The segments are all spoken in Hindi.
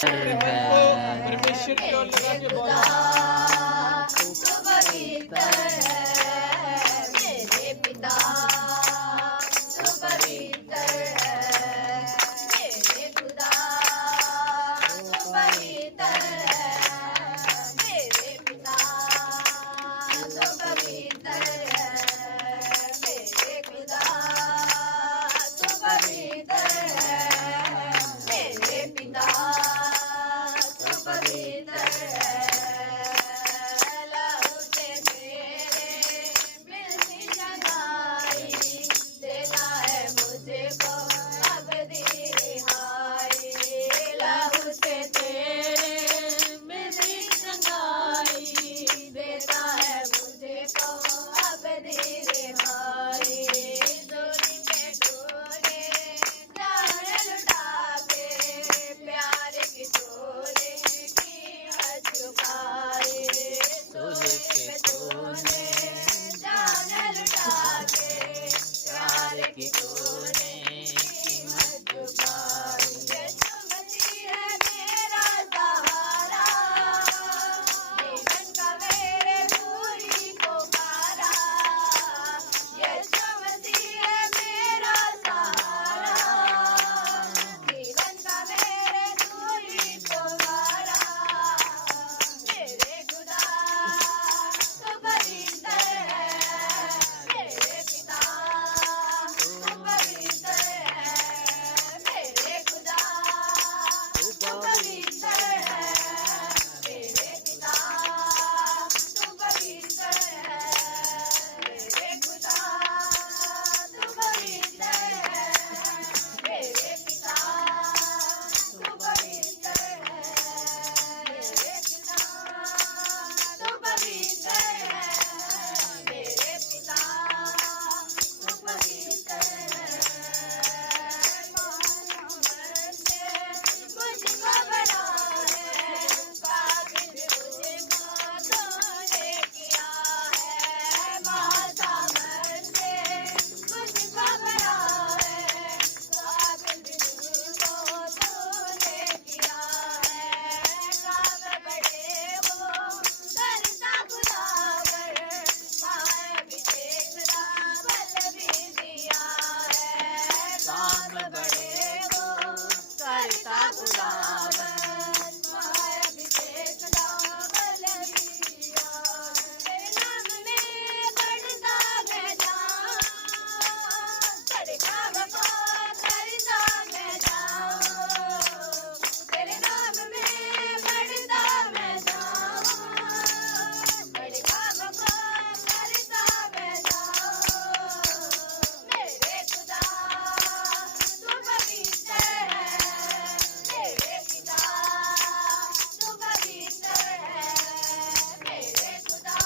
परमेश्वर की ओर लगा के बोला मेरे पिता तू पवित्र है, मेरे खुदा तू पवित्र है, मेरे पिता तू पवित्र है, मेरे खुदा तू पवित्र है, मेरे पिता तू पवित्र है। लहू से तेरे मिलती जगाई, देता है मुझको अब दी रिहाई। लहू से तेरे मिलती जगाई, देता है मुझको अब दी रिहाई। दूरी पे तूने जान लुटा के प्यार की तूने कीमत चुकाई। दूरी पे तूने जान लुटा के प्यार की तूने कीमत चुकाई। यीशु मसीह है मेरा सहारा, जीवन का मेरे दूरी को पारा। यीशु मसीह है मेरा सहारा, जीवन का मेरे दूरी को पारा। मेरे खुदा तू पवित्र है, मेरे पिता तू पवित्र है, मेरे खुदा तू पवित्र है, मेरे पिता तू पवित्र है, मेरे खुदा तू पवित्र है, मेरे पिता तू पवित्र है, मेरे पिता तू पवित्र है, मेरे पिता तू पवित्र है। महान से मुझको बनाए, काबिल मुझको तूने किया है। महासामर्थ से मुझको बनाए, काबिल मुझको तूने किया है। काम बड़े वो करता खुदावर, महाअभिषेक बल भी दिया है। काम बड़े वो करता खुदावर, महाअभिषेक बल भी दिया है। तेरे नाम में बढ़ता मैं जाऊं, तेरे काम को करता मैं जाऊं। तेरे नाम में बढ़ता मैं जाऊं, तेरे काम को करता मैं जाऊं। मेरे खुदा तू पवित्र है, मेरे पिता तू पवित्र है, मेरे खुदा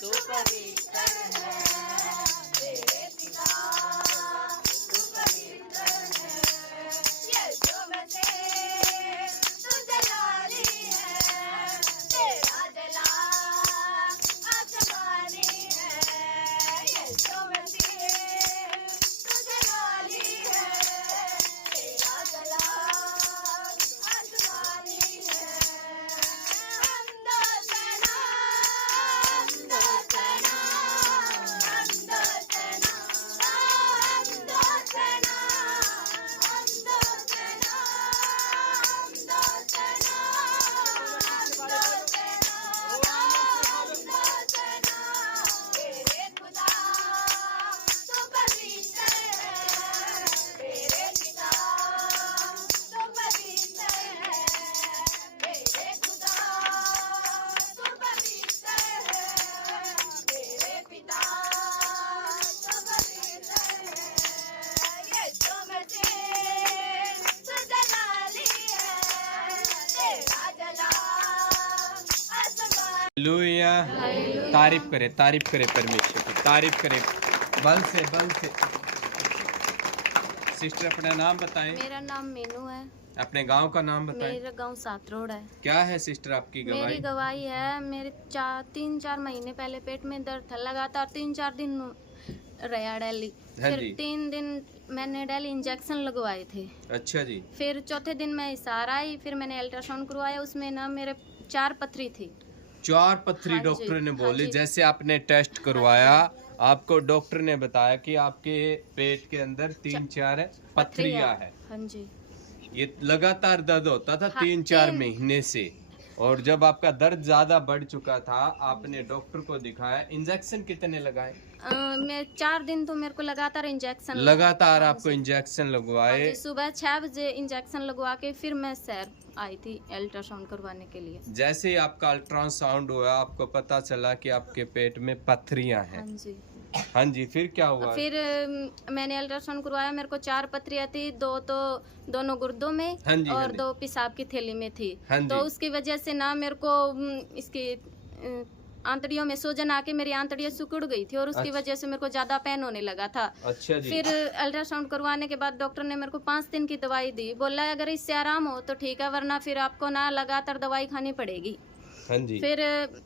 तू पवित्र है, मेरे पिता तू पवित्र है। यीशु मसीह तू जलाली है, तेरा जलाल आसमानी है। यीशु मसीह तू जलाली है, तेरा जलाल आसमानी है। हमदो सना, हमदो सना, हमदो सना, हमदो सना, हमदो सना, हमदो सना, हमदो सना, हमदो सना। मेरे खुदा तू पवित्र है, मेरे पिता तू पवित्र है, मेरे खुदा तू पवित्र है, मेरे पिता तू पवित्र है। यीशु मसीह तू जलाली है, तेरा जलाल आसमान। हालेलुया। तारीफ करे परमेश्वर की, तारीफ करे बल से बल से। सिस्टर अपना नाम बताएं, मेरा नाम मीनू है, अपने गांव का नाम बताएं। मेरा गांव सातरोड है। क्या है सिस्टर आपकी मेरी गवाही? गवाही है, मेरे 3-4 महीने पहले पेट में दर्द था लगातार 3-4 दिन रहा दिल्ली। हाँ फिर जी। 3 दिन मैंने दिल्ली इंजेक्शन लगवाए थे। अच्छा जी। फिर चौथे दिन मैं हिसार आई, फिर मैंने अल्ट्रासाउंड करवाया, उसमें ना मेरे 4 पथरी थी। 4 पथरी हाँ जी, डॉक्टर ने हाँ बोली। जी। जैसे आपने टेस्ट करवाया, आपको डॉक्टर ने बताया कि आपके पेट के अंदर 3-4 पथरियां है। हाँ जी। ये लगातार दर्द होता था हाँ, 3-4 तीन- महीने से, और जब आपका दर्द ज्यादा बढ़ चुका था, आपने डॉक्टर को दिखाया। इंजेक्शन कितने लगाए? मैं 4 दिन तो मेरे को लगातार इंजेक्शन लगातार हाँ आपको जी। इंजेक्शन हाँ लगवाए। जी, सुबह 6 बजे इंजेक्शन लगवा के फिर मैं शहर आई थी अल्ट्रासाउंड करवाने के लिए। जैसे ही आपका अल्ट्रासाउंड हुआ, आपको पता चला कि आपके पेट में पथरियां हैं। हाँ जी। हाँ जी, फिर क्या हुआ? फिर मैंने अल्ट्रासाउंड करवाया, मेरे को 4 पथरियां थी, 2 तो दोनों गुर्दों में हाँ जी, हाँ और जी। 2 पेशाब की थैली में थी। हाँ तो जी। उसकी वजह से ना मेरे को इसकी आंतड़ियों में सूजन आके मेरी आंतड़ियां सिकुड़ गई थी, और उसकी अच्छा। वजह से मेरे को ज्यादा पेन होने लगा था। अच्छा जी। फिर अल्ट्रासाउंड करवाने के बाद डॉक्टर ने मेरे को 5 दिन की दवाई दी। बोला अगर इससे आराम हो तो ठीक है, वरना फिर आपको ना लगातार दवाई खानी पड़ेगी। हाँ जी। फिर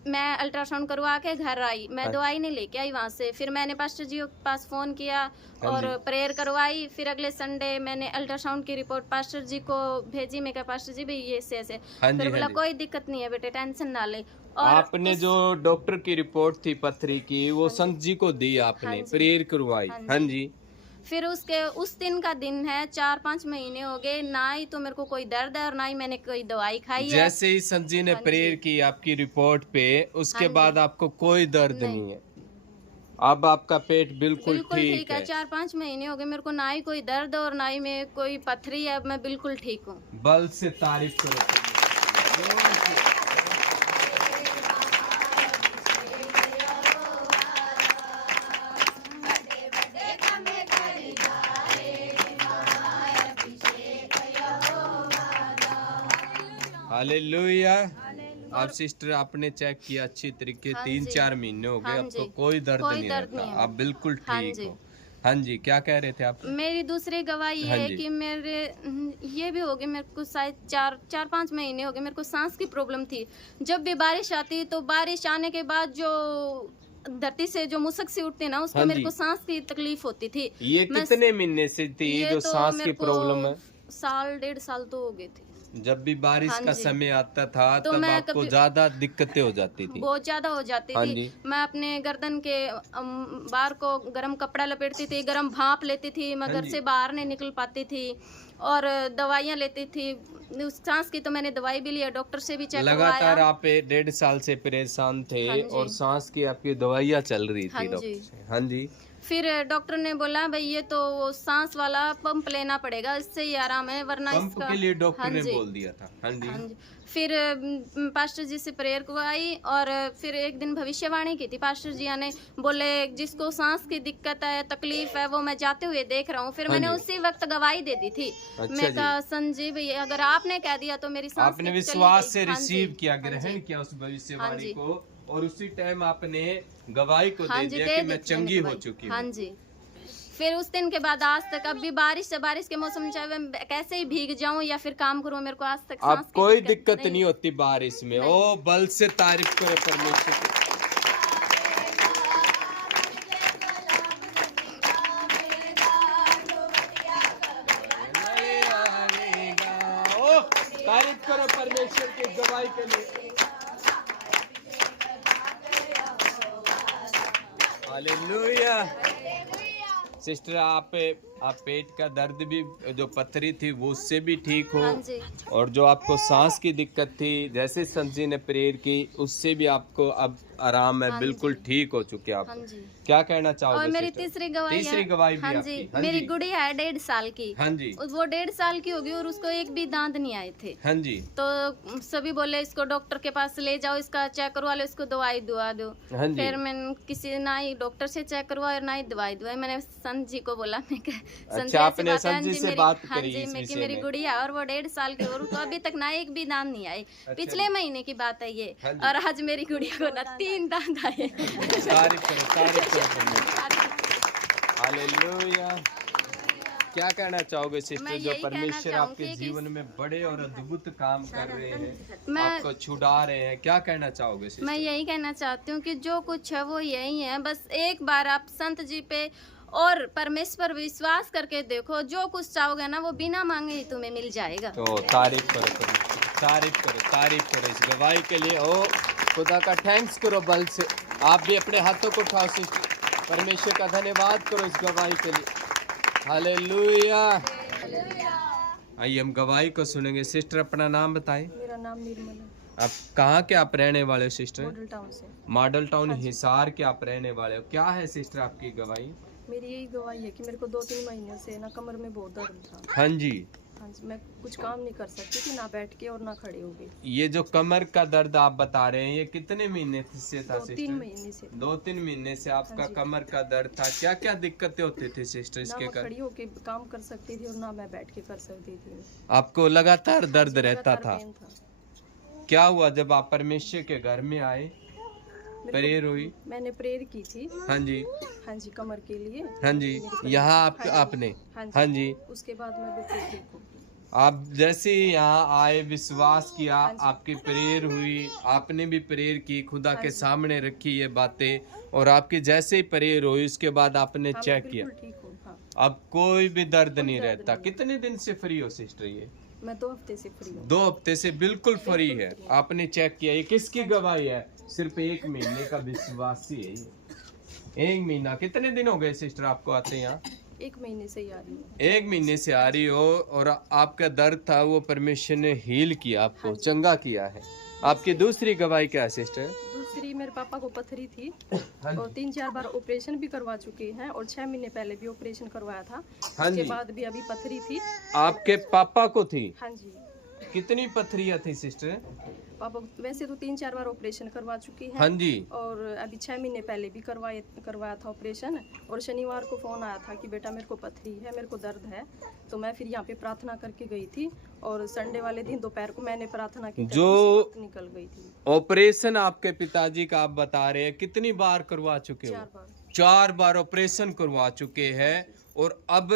मैं अल्ट्रासाउंड करवा के घर आई, मैं अच्छा। दवाई नहीं लेके आई वहाँ से। फिर मैंने पास्टर जी के पास फ़ोन किया हाँ और जी। प्रेयर करवाई। फिर अगले संडे मैंने अल्ट्रासाउंड की रिपोर्ट पास्टर जी को भेजी। मैं कहा पास्टर जी भाई ये ऐसे। हाँ जी, फिर हाँ बोला जी। कोई दिक्कत नहीं है बेटे, टेंशन ना ले। और आपने जो डॉक्टर की रिपोर्ट थी पथरी की, वो हाँ जी। संत जी को दी हाँ आपने, जी। प्रेयर करवाई। हाँ हाँ जी। जी। फिर उसके उस दिन का दिन है, 4-5 महीने हो गए, ना ही तो मेरे को कोई दर्द है और ना ही मैंने कोई दवाई खाई है। जैसे ही संत जी ने हाँ जी। प्रेयर की आपकी रिपोर्ट पे, उसके हाँ जी। बाद आपको कोई दर्द नहीं। नहीं है। अब आपका पेट बिल्कुल बिल्कुल ठीक है। है। 4-5 महीने हो गए, मेरे को ना ही कोई दर्द और ना ही में कोई पथरी है। मैं बिल्कुल ठीक हूँ। बल से तारीफ करो। हालेलुया। आप सिस्टर, आपने चेक किया अच्छी तरीके, हाँ 3-4 महीने हो गए, हाँ आपको जी। कोई दर्द कोई नहीं दर्द रहता, नहीं है। आप बिल्कुल हाँ ठीक जी। हो। हाँ जी, क्या कह रहे थे आप? मेरी दूसरी गवाही हाँ है जी। कि मेरे ये भी हो गए, मेरे को शायद 4-5 महीने हो गए, मेरे को सांस की प्रॉब्लम थी। जब भी बारिश आती तो बारिश आने के बाद जो धरती से जो मुसक सी उठती है ना, उसको हाँ मेरे जी। को सांस की तकलीफ होती थी। ये मैं- कितने महीने से थी ये जो तो सांस की मेरे को प्रॉब्लम है? 1.5 साल तो हो गए थे। जब भी बारिश हाँ का जी। समय आता था, तो तब मैं आपको कभी- ज्यादा दिक्कतें हो जाती थी। बहुत ज्यादा हो जाती हाँ थी। जी। मैं अपने गर्दन के बाहर को गर्म कपड़ा लपेटती थी, गर्म भाप लेती थी, मैं हाँ घर जी। से बाहर नहीं निकल पाती थी, और दवाइयाँ लेती थी। उस सांस की तो मैंने दवाई भी लिया, डॉक्टर से भी चेक लगातार करवाया। आप 1.5 साल से परेशान थे, हाँ जी। और सांस की आपकी दवाइयाँ चल रही हाँ थी जी। डॉक्टर से। हाँ जी। फिर डॉक्टर ने बोला भाई ये तो वो सांस वाला पंप लेना पड़ेगा, इससे ही आराम है, वरना पंप इसका के लिए डॉक्टर हाँ ने जी। बोल दिया था। हाँ जी। हाँ जी। फिर पास्टर जी से प्रेयर करवाई, और फिर एक दिन भविष्यवाणी की थी। पास्टर जी ने बोले जिसको सांस की दिक्कत है, तकलीफ है, वो मैं जाते हुए देख रहा हूँ। फिर हाँ मैंने जी। उसी वक्त गवाही दे दी थी। अच्छा मैं जी। कहा संजीव भाई अगर आपने कह दिया तो मेरी सांस आपने की चली विश्वास गई। से हाँ जी, रिसीव किया, हाँ ग्रहण जी, किया उस हाँ भविष्यवाणी जी। को, और उसी टाइम आपने गवाही को हाँ दे जी, दिया दे कि दी मैं थी मैंने चंगी हो गवाही। चुकी हाँ हूँ। जी। फिर उस दिन के बाद आज तक, अब भी बारिश के मौसम में चाहे मैं कैसे ही भीग जाऊं या फिर काम करूं, मेरे को आज तक सांस अब की कोई दिक्कत नहीं है। होती बारिश में। नहीं। ओ बल से तारीफ करे परमेश्वर की। ओ, तारीफ करो परमेश्वर की गवाही के लिए। हालेलुया। सिस्टर, आप पेट का दर्द भी, जो पथरी थी वो उससे भी ठीक हो, हाँ जी। और जो आपको सांस की दिक्कत थी, जैसे संत जी ने प्रेयर की, उससे भी आपको अब आराम है, हाँ बिल्कुल जी। ठीक हो चुके आप। हाँ जी। क्या कहना चाहोगे? और मेरी सिस्टर? तीसरी गवाही है। तीसरी गवाही भी हाँ आपकी। जी। हाँ मेरी जी। गुड़िया है 1.5 साल की। हाँ जी। वो 1.5 साल की होगी और उसको एक भी दांत नहीं आए थे। हाँ जी। तो सभी बोले इसको डॉक्टर के पास ले जाओ, इसका चेक करवा लो, इसको दवाई दुआ दो। हाँ जी। फिर मैंने किसी ना ही डॉक्टर से चेक करवाया और ना ही दवाई दुआई। मैंने संत जी को बोला, मैं अच्छा, आपने संत जी से बात हाँ करी जी, इस मैं कि विषय मेरी में? गुड़िया और वो 1.5 साल की, और उसको अभी तक ना एक भी दांत नहीं आए। पिछले जी। महीने की बात है ये। हाँ जी। और आज मेरी गुड़िया को ना 3 दांत आए। तारीफ करो परमेश्वर की। हालेलुया। क्या कहना चाहोगे सिस्टर, मैं जो यही कहना परमेश्वर आपके चाहूंगी कि जीवन में बड़े और अद्भुत काम कर रहे हैं, मैं आपको छुड़ा रहे हैं, क्या कहना चाहोगे मैं सिस्टर? यही कहना चाहती हूँ कि जो कुछ है वो यही है, बस एक बार आप संत जी पे और परमेश्वर विश्वास करके देखो, जो कुछ चाहोगे ना वो बिना मांगे ही तुम्हें मिल जाएगा। तो तारीफ करो परमेश्वर, तारीफ करो इस गवाही के लिए। ओ खुदा का थैंक्स करो बल से, आप भी अपने हाथों को उठाओ सिस्टर, परमेश्वर का धन्यवाद करो इस गवाही के लिए। हालेलुया। आइए हम गवाही को सुनेंगे। सिस्टर अपना नाम बताएं। मेरा नाम निर्मल है, आप कहाँ के आप रहने वाले हो सिस्टर? मॉडल टाउन से। मॉडल टाउन हिसार के आप रहने वाले हो। क्या है सिस्टर आपकी गवाही? मेरी यही गवाही है कि मेरे को 2-3 महीने से ना कमर में बहुत दर्द था। हाँ जी, हाँ जी, मैं कुछ काम नहीं कर सकती थी, ना बैठ के और ना खड़े हो गए। ये जो कमर का दर्द आप बता रहे हैं, ये कितने महीने से था 2-3 सिस्टर? महीने से। 2-3 महीने से आपका हाँ जी। कमर का दर्द था। क्या क्या दिक्कतें होती थी सिस्टर ना इसके मैं कारण? खड़ी होके काम कर सकती थी और ना मैं बैठ के कर सकती थी। आपको लगातार दर्द हाँ जी, रहता लगातार था। पेन था। क्या हुआ जब आप परमेश्वर के घर में आए, मेरे प्रेयर हुई? को- मैंने प्रेयर की थी। हाँ जी, हाँ जी, कमर के लिए। हाँ जी, यहाँ आप हाँ जी, आपने हाँ हाँ जी, उसके बाद मैं बिल्कुल ठीक हूँ। आप जैसे ही यहाँ आए, विश्वास किया, हाँ जी। आपकी प्रेयर हुई, आपने भी प्रेयर की, खुदा हाँ के जी। सामने रखी ये बातें, और आपकी जैसे ही प्रेयर हुई उसके बाद आपने हाँ, मैं चेक किया, बिल्कुल ठीक हूँ। हाँ, अब कोई भी दर्द कोई नहीं दर्द रहता। नहीं है। कितने दिन से फ्री हो सिस्टर? ये मैं 2 हफ्ते से फ्री हूँ। 2 हफ्ते से बिल्कुल फ्री बिल्कुल है। फ्री। आपने चेक किया, ये किसकी गवाही है? सिर्फ 1 महीने का विश्वासी है ये। 1 महीना। कितने दिन हो गए सिस्टर आपको आते हैं यहाँ? 1 महीने से ही आ रही हूँ। 1 महीने से आ रही हो, और आपका दर्द था वो परमेश्वर ने हील किया, आपको हाँ जी। चंगा किया है। आपकी दूसरी गवाही क्या है सिस्टर? दूसरी, मेरे पापा को पथरी थी हाँ और 3-4 बार ऑपरेशन भी करवा चुके हैं, और 6 महीने पहले भी ऑपरेशन करवाया था। हाँ उसके जी। बाद भी अभी पथरी थी। आपके पापा को थी? हाँ जी, कितनी पथरियां थी सिस्टर? पापा वैसे तो 3-4 बार ऑपरेशन करवा चुके हैं। हाँ जी। और अभी 6 महीने पहले भी करवाया था ऑपरेशन। और शनिवार को फ़ोन आया था कि बेटा मेरे को पथरी है, मेरे को दर्द है। तो मैं फिर यहाँ पे प्रार्थना करके गई थी, और संडे वाले दिन दोपहर को मैंने प्रार्थना की, जो उसी वक्त निकल गई थी। ऑपरेशन आपके पिताजी का आप बता रहे हैं, कितनी बार करवा चुके हो? 4 बार। 4 बार ऑपरेशन करवा चुके हैं, और अब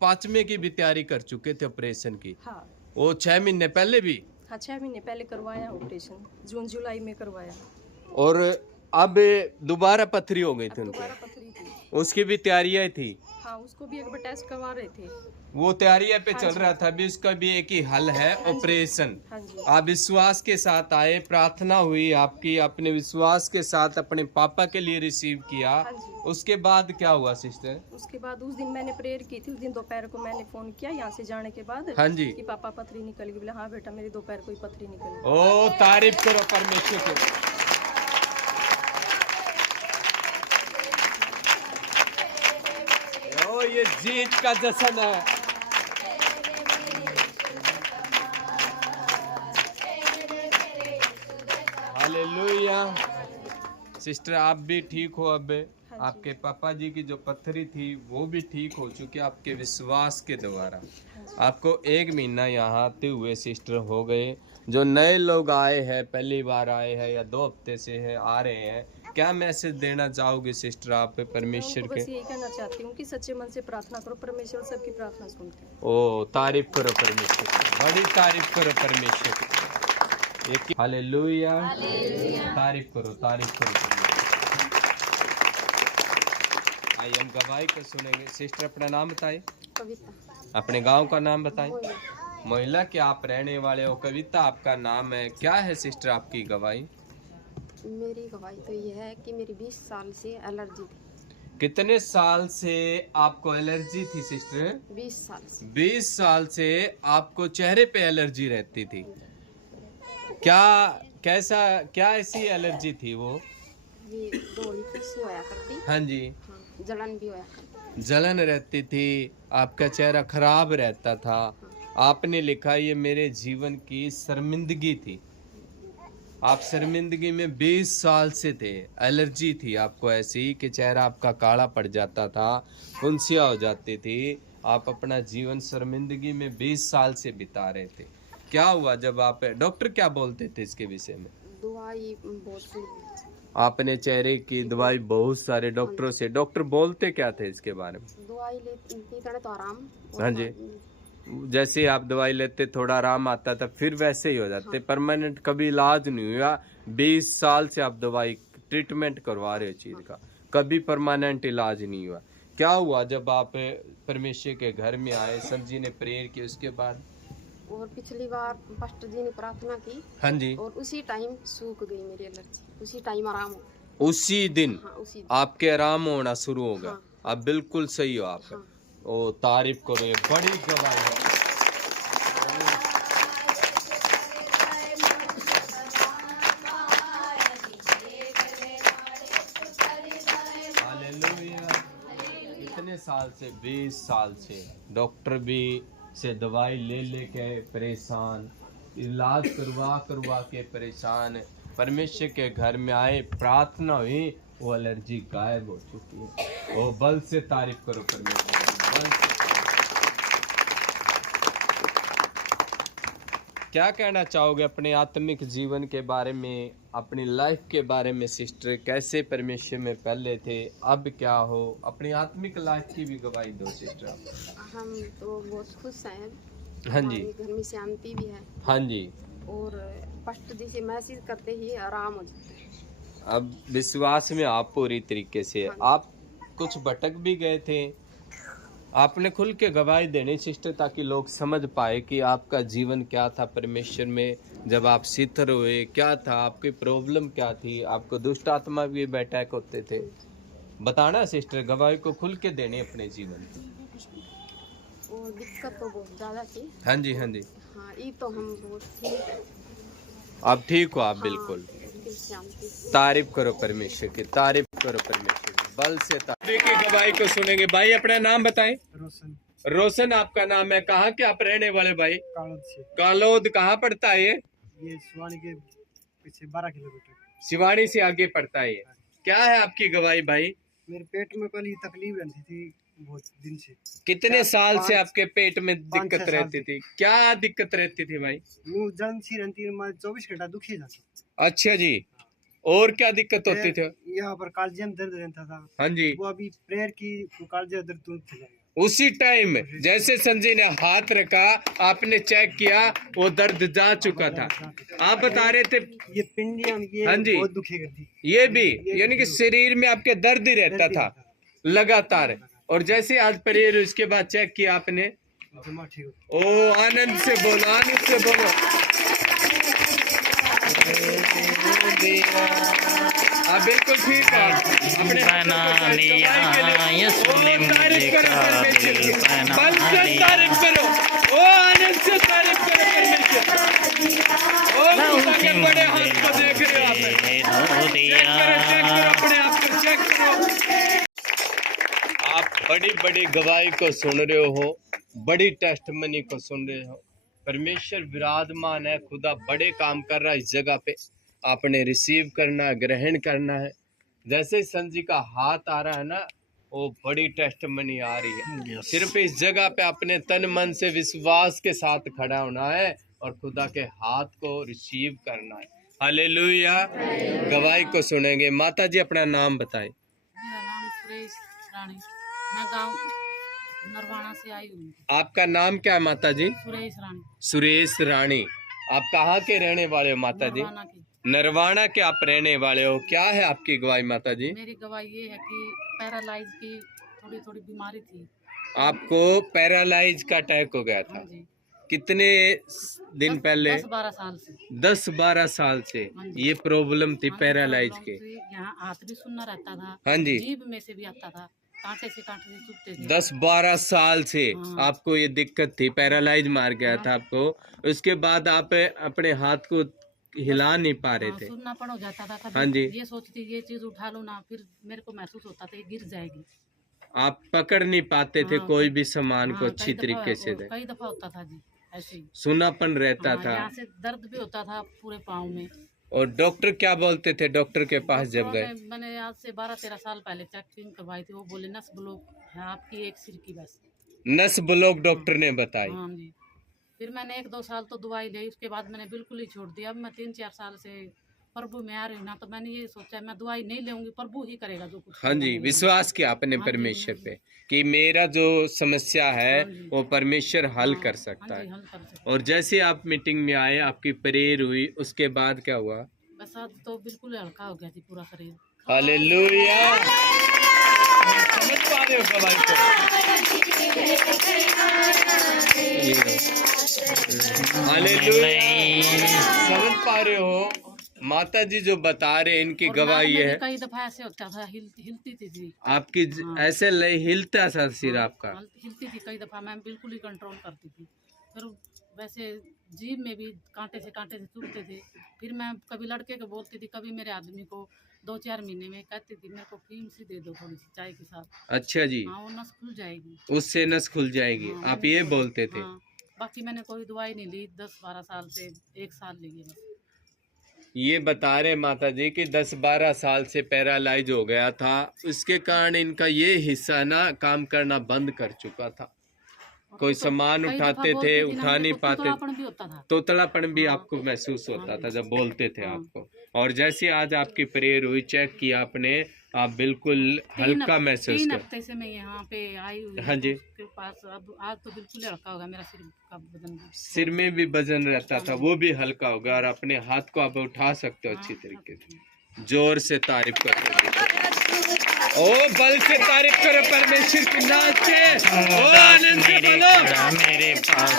5वें की भी तैयारी कर चुके थे ऑपरेशन की। हाँ वो 6 महीने पहले भी, हाँ, 6 महीने पहले करवाया ऑपरेशन, जून जुलाई में करवाया। और अब दोबारा पथरी हो गई थी अब उनको। दोबारा पथरी थी। उसकी भी तैयारियां थी, हाँ, उसको भी एक बार टेस्ट करवा रहे थे। वो तैयारियां पे हाँ चल जी। रहा था। अभी उसका भी एक ही हल है, हाँ जी। ऑपरेशन। हाँ जी, आप विश्वास के साथ आए, प्रार्थना हुई आपकी, अपने विश्वास के साथ अपने पापा के लिए रिसीव किया। हाँ जी। उसके बाद क्या हुआ सिस्टर? उसके बाद उस दिन मैंने प्रेयर की थी। उस दिन दोपहर को मैंने फोन किया यहाँ से जाने के बाद हाँ जी। कि पापा पथरी निकल गई। बोले हाँ बेटा, मेरी दोपहर को ही पथरी निकल गई। ओ तारीफ करो परमेश्वर की। ओ ये जीत का जश्न है। हालेलुया। सिस्टर आप भी ठीक हो अब। हाँ जी। आपके पापा जी की जो पत्थरी थी वो भी ठीक हो चुकी है आपके विश्वास के द्वारा। आपको 1 महीना यहाँ आते हुए सिस्टर हो गए। जो नए लोग आए हैं, पहली बार आए हैं या 2 हफ्ते से है आ रहे हैं, क्या मैसेज देना चाहोगे सिस्टर आप मैं परमेश्वर उनको के? बस यही कहना चाहती हूँ कि सच्चे मन से प्रार्थना करो, परमेश्वर सबकी प्रार्थना सुनते हैं। ओ तारीफ करो परमेश्वर की, बड़ी तारीफ करो परमेश्वर की। हालेलुया। तारीफ करो परमेश्वर। आइए हम गवाही को सुनेंगे। सिस्टर अपना नाम बताए, कविता। अपने गांव का नाम बताएं। मोहिनी। महिला के आप रहने वाले हो, कविता आपका नाम है। क्या है सिस्टर आपकी गवाही? मेरी गवाही तो ये है कि मेरी 20 साल से एलर्जी थी। कितने साल से आपको एलर्जी थी सिस्टर? 20 साल से। 20 साल से आपको चेहरे पे एलर्जी रहती थी। क्या ऐसी एलर्जी थी वो? ये दौड़ी खुशी होया करती। हाँ जी। हाँ, जलन भी होया करती। जलन रहती थी, आपका चेहरा खराब रहता था। आपने लिखा ये मेरे जीवन की शर्मिंदगी थी। आप शर्मिंदगी में 20 साल से थे। एलर्जी थी आपको ऐसी कि चेहरा आपका काला पड़ जाता था, फुंसिया हो जाती थी। आप अपना जीवन शर्मिंदगी में 20 साल से बिता रहे थे। क्या हुआ जब आप, डॉक्टर क्या बोलते थे इसके विषय में? दवाई बहुत सी। आपने चेहरे की दवाई बहुत सारे डॉक्टरों से, डॉक्टर बोलते क्या थे इसके बारे में? दवाई दवाई लेती करने तो आराम। और हाँ जी। जैसे आप दवाई लेते थोड़ा आराम आता था, फिर वैसे ही हो जाते। परमानेंट कभी इलाज नहीं हुआ। 20 साल से आप दवाई ट्रीटमेंट करवा रहे हो चीज का, कभी परमानेंट इलाज नहीं हुआ। क्या हुआ जब आप परमेश्वर के घर में आए, संजी ने प्रेयर की, उसके बाद? और पिछली बार पास्टर जी ने प्रार्थना की हाँ जी। और उसी टाइम सूख गई मेरी एलर्जी, उसी टाइम आराम हो। उसी दिन हाँ, उसी दिन। आपके आराम होना शुरू हो गया। हाँ। आप बिल्कुल सही हो। आप हाँ। ओ तारीफ करो, ये बड़ी गवाही है। हालेलुया। इतने साल से, 20 साल से डॉक्टर भी से दवाई ले लेके परेशान, इलाज करवा करवा के परेशान, परमेश्वर के घर में आए, प्रार्थना हुई, वो एलर्जी गायब हो चुकी है। वो बल से तारीफ करो परमेश्वर की, बल से। क्या कहना चाहोगे अपने आत्मिक जीवन के बारे में, अपनी लाइफ के बारे में सिस्टर? कैसे परमेश्वर में पहले थे, अब क्या हो? अपनी आत्मिक लाइफ की भी गवाही दो सिस्टर। हम तो बहुत खुश हैं। हाँ जी। हमारे घर में शांति भी है। हाँ जी। और पास्टर जी से मैसेज करते ही आराम हो जाता है। अब विश्वास में आप पूरी तरीके से, आप कुछ भटक भी गए थे, आपने खुल के गवाही देनी सिस्टर, ताकि लोग समझ पाए कि आपका जीवन क्या था परमेश्वर में। जब आप सितर हुए, क्या था आपकी प्रॉब्लम, क्या थी? आपको दुष्ट आत्मा भी अटैक होते थे? बताना सिस्टर, गवाही को खुल के देने अपने जीवन की। और दिक्कत तो बहुत ज़्यादा थी। हाँ जी। हाँ जी। हाँ, ये तो हम बहुत ठीक। आप ठीक हो? आप हाँ, बिल्कुल शांति। तारीफ करो परमेश्वर की, तारीफ करो परमेश्वर की, बल से तारीफ की गवाही को सुनेंगे। भाई अपना नाम बताएं। रोशन। रोशन आपका नाम है। कहाँ के आप रहने वाले भाई? कालोद से। कालोद कहाँ पड़ता है ये? ये शिवानी के पीछे 12 किलोमीटर। शिवानी से आगे पड़ता है ये। क्या है आपकी गवाही भाई? मेरे पेट में पहले तकलीफ रहती थी बहुत दिन से। कितने साल से आपके पेट में 5-6 दिक्कत साल रहती से। थी? क्या दिक्कत रहती थी भाई? यूं जलन सी रहती है, मैं 24 घंटा दुखी जाता। अच्छा जी। और क्या दिक्कत होती थी? यहाँ पर कालजे में दर्द रहता था। हाँ जी। वो अभी प्रेयर की तो कालजे दर्द तुरंत चला गया। उसी टाइम जैसे संजय ने हाथ रखा, आपने चेक किया, वो दर्द जा चुका था। आप बता रहे थे ये पिंडियां ये हाँ जी। बहुत दुखी करती। ये भी, यानी कि शरीर में आपके दर्द ही रहता था लगातार। और जैसे आज प्रेयर उसके बाद चेक किया आपने, दिमाग ठीक हो। ओ आनंद से बोलो, आनंद से बोलो। आप बिल्कुल ठीक हो। अपने बल से तारीफ करो, ओ आनंद से तारीफ करो परमेश्वर। ओ खुदा के बड़े हाथ को देख रहे हो आप। चेक करो अपने आप को, चेक करो। आप बड़ी बड़ी गवाही को सुन रहे हो, बड़ी टेस्टमनी को सुन रहे हो। परमेश्वर विराजमान है, खुदा बड़े काम कर रहा है इस जगह पे। आपने रिसीव करना है, ग्रहण करना है। जैसे ही संजी का हाथ आ रहा है ना, वो बड़ी टेस्टमनी आ रही है। सिर्फ इस जगह पे अपने तन मन से विश्वास के साथ खड़ा होना है और खुदा के हाथ को रिसीव करना है। हालेलुया। गवाही को सुनेंगे। माता जी अपना नाम बताएं। मेरा नाम सुरेश रानी, मैं गांव नरवाना से आई हूँ। आपका नाम क्या है माता जी? सुरेश रानी। सुरेश रानी। आप कहाँ के रहने वाले हो माता जी? नरवाना की। नरवाना के आप रहने वाले हो। क्या है आपकी गवाही माता जी? मेरी गवाही ये है कि पैरालाइज की थोड़ी थोड़ी बीमारी थी। आपको पैरालाइज का अटैक हो गया था? हाँ जी। कितने दिन पहले? 10-12 साल से। 10-12 साल से हाँ जी। ये प्रॉब्लम थी हाँ जी, पैरालाइज प्रॉब्लम के। थी, यहाँ हाथ भी सुनना रहता था। हाँ जी। जीभ में से भी आता था, कांटे से चुभते थे। 10-12 साल से हाँ। आपको ये दिक्कत थी, पैरालाइज मार गया हाँ। था आपको। उसके बाद आप अपने हाथ को हिला नहीं पा रहे हाँ, थे। सुनना पड़ हो जाता था। हाँ जी। ये सोचती ये चीज उठा लो ना, फिर मेरे को महसूस होता था ये गिर जाएगी। आप पकड़ नहीं पाते थे हाँ, कोई भी सामान को हाँ, अच्छी तरीके से। कई दफा होता था जी ऐसे ही। सुनापन रहता हाँ, था। यहाँ से दर्द भी होता था पूरे पाँव में। और डॉक्टर क्या बोलते थे डॉक्टर के पास जब डॉक्टरों गए? ने- मैंने आज से 12-13 साल पहले चेकिंग करवाई थी। वो बोले नस ब्लॉक है आपकी एक सिर की बस। नस ब्लॉक डॉक्टर ने बताई। हाँ जी। फिर मैंने 1-2 साल तो दवाई ली, उसके बाद मैंने बिल्कुल ही छोड़ दिया। अब मैं 3-4 साल से प्रभु में आ रही हूँ ना, तो मैंने ये सोचा मैं दवाई नहीं लूंगी, प्रभु ही करेगा जो कुछ हाँ जी, करना है। विश्वास किया आपने हाँ जी, परमेश्वर हाँ पे जी। कि मेरा जो समस्या है हाँ जी। वो परमेश्वर हल हाँ, कर सकता हाँ जी, है। हल कर सकते। और जैसे आप मीटिंग में आए, आपकी प्रेयर हुई, उसके बाद क्या हुआ? बस आज तो बिल्कुल हल्का हो गया थी पूरा शरीर। हालेलुया। समझ पा रहे हो गवाही को? ये लो। हालेलुया। समझ पा रहे हो? माता जी जो बता रहे हैं, इनकी और नाक गवाही में भी है। कई दफा ऐसे होता था, हिलती थी जी। आपकी हाँ। ऐसे लय हिलता सा सिर हाँ, आपका। हिलती थी कई दफा, मैं बिल्कुल ही कंट्रोल करती थी। फिर वैसे जीभ में भी कांटे से चुभते थे। फिर मैं कभी लड़के को बोलती थी, कभी मेरे आदमी को 2-4 महीने में कहती थी मेरे को क्रीम सी दे दो थोड़ी सी चाय के साथ। अच्छा जी, हाँ, वो नस खुल जाएगी। उससे नस खुल जाएगी, हाँ, आप मैंने ये कोई- बोलते थे। हाँ, बाकी मैंने कोई दवाई नहीं ली 10-12 साल से, 1 साल ली है बस। ये बता रहे माता जी कि 10-12 साल से पैरालाइज हो गया था, उसके कारण इनका ये हिस्सा ना काम करना बंद कर चुका था। कोई तो सामान कई दफा उठाते थे, बोलती थी ना, उठा मेरे नहीं को पाते, तुतलापन भी होता था। तोतलापन भी हाँ, आपको महसूस हाँ होता जी, था जब बोलते थे हाँ। आपको। और जैसे आज आपकी प्रेयर हुई, चेक किया आपने, आप बिल्कुल हल्का महसूस 3 कर। हफ्ते से मैं यहाँ पे आई हुई हाँ हूँ, जी। तो उसके पास अब आज तो बिल्कुल हल्का होगा मेरा सिर का वजन भी। सिर में भी वजन रहता था, वो भी हल्का होगा और अपने हाथ को आप उठा सकते हो हाँ, अच्छी तरीके से। जोर से तारीफ करो, ओ बल से तारीफ करो परमेश्वर की, नाच के ओ आनंद से बोलो मेरे पास।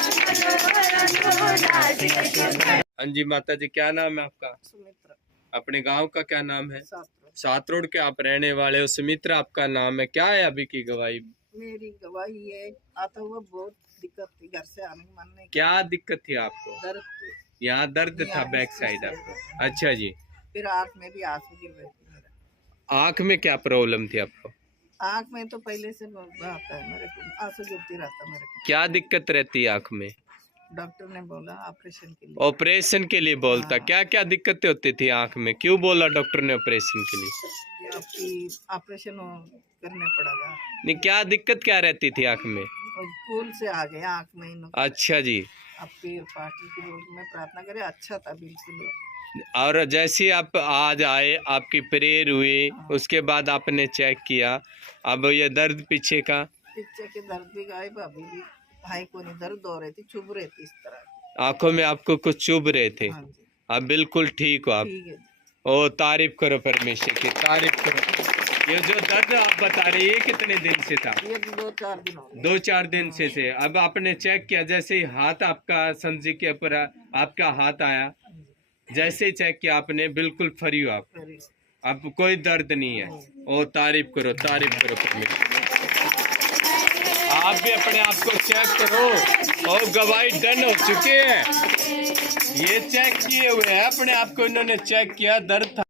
हाँ जी माता जी, क्या नाम है आपका? सुमित्रा अपने गांव का क्या नाम है? सात्र। सात रोड के आप रहने वाले हो। सुमित्रा आपका नाम है। क्या है अभी की गवाही? मेरी गवाही है, आता हुआ बहुत दिक्कत थी, घर से आने के मन नहीं, क्या दिक्कत थी आपको? दर्द थी। यहाँ दर्द था यहाँ बैक इस साइड साइड आपको? अच्छा जी। फिर आँख में भी आंसू गिर रहे थे मेरे। आँख में क्या प्रॉब्लम थी आपको? आँख में तो पहले से आता है मेरे को, आंसू गिरती रहता मेरे को। क्या दिक्कत रहती है आँख में? डॉक्टर ने बोला ऑपरेशन के लिए। ऑपरेशन के लिए बोलता। हाँ। क्या क्या दिक्कतें होती थी आँख में? क्यों बोला डॉक्टर ने ऑपरेशन के लिए? कि आपकी ऑपरेशन करने पड़ेगा। नहीं, क्या दिक्कत क्या रहती थी आँख में? और फूल से आ गया आँख में इन। अच्छा जी। आपकी पार्टी की बोल में प्रार्थना करे, अच्छा था बिल्कुल। और जैसे आप आज आए, आपकी प्रेयर हुई, उसके बाद आपने चेक किया, अब ये दर्द पीछे का? पीछे के दर्द भी गायब, अभी भी भाई को नहीं दर्द हो रही थी, चुभ रही थी इस तरह। आंखों में आपको कुछ चुभ रहे थे? हाँ जी, अब बिल्कुल ठीक हो आप? ठीक है। ओ तारीफ करो परमेश्वर की, तारीफ करो। ये जो दर्द आप बता रहे, ये कितने दिन से था? ये 2-4 दिन हो गए। 2-4 दिन से। अब आपने चेक किया, जैसे ही हाथ आपका संजी के ऊपर आपका हाथ आया, जैसे ही चेक किया आपने, बिल्कुल फ्री हो आप, फिर अब कोई दर्द नहीं है। ओ तारीफ करो परमेश्वर। आप भी अपने आप को चेक करो। और गवाही डन हो चुके हैं, ये चेक किए हुए हैं अपने आप को, इन्होंने चेक किया, दर्द था।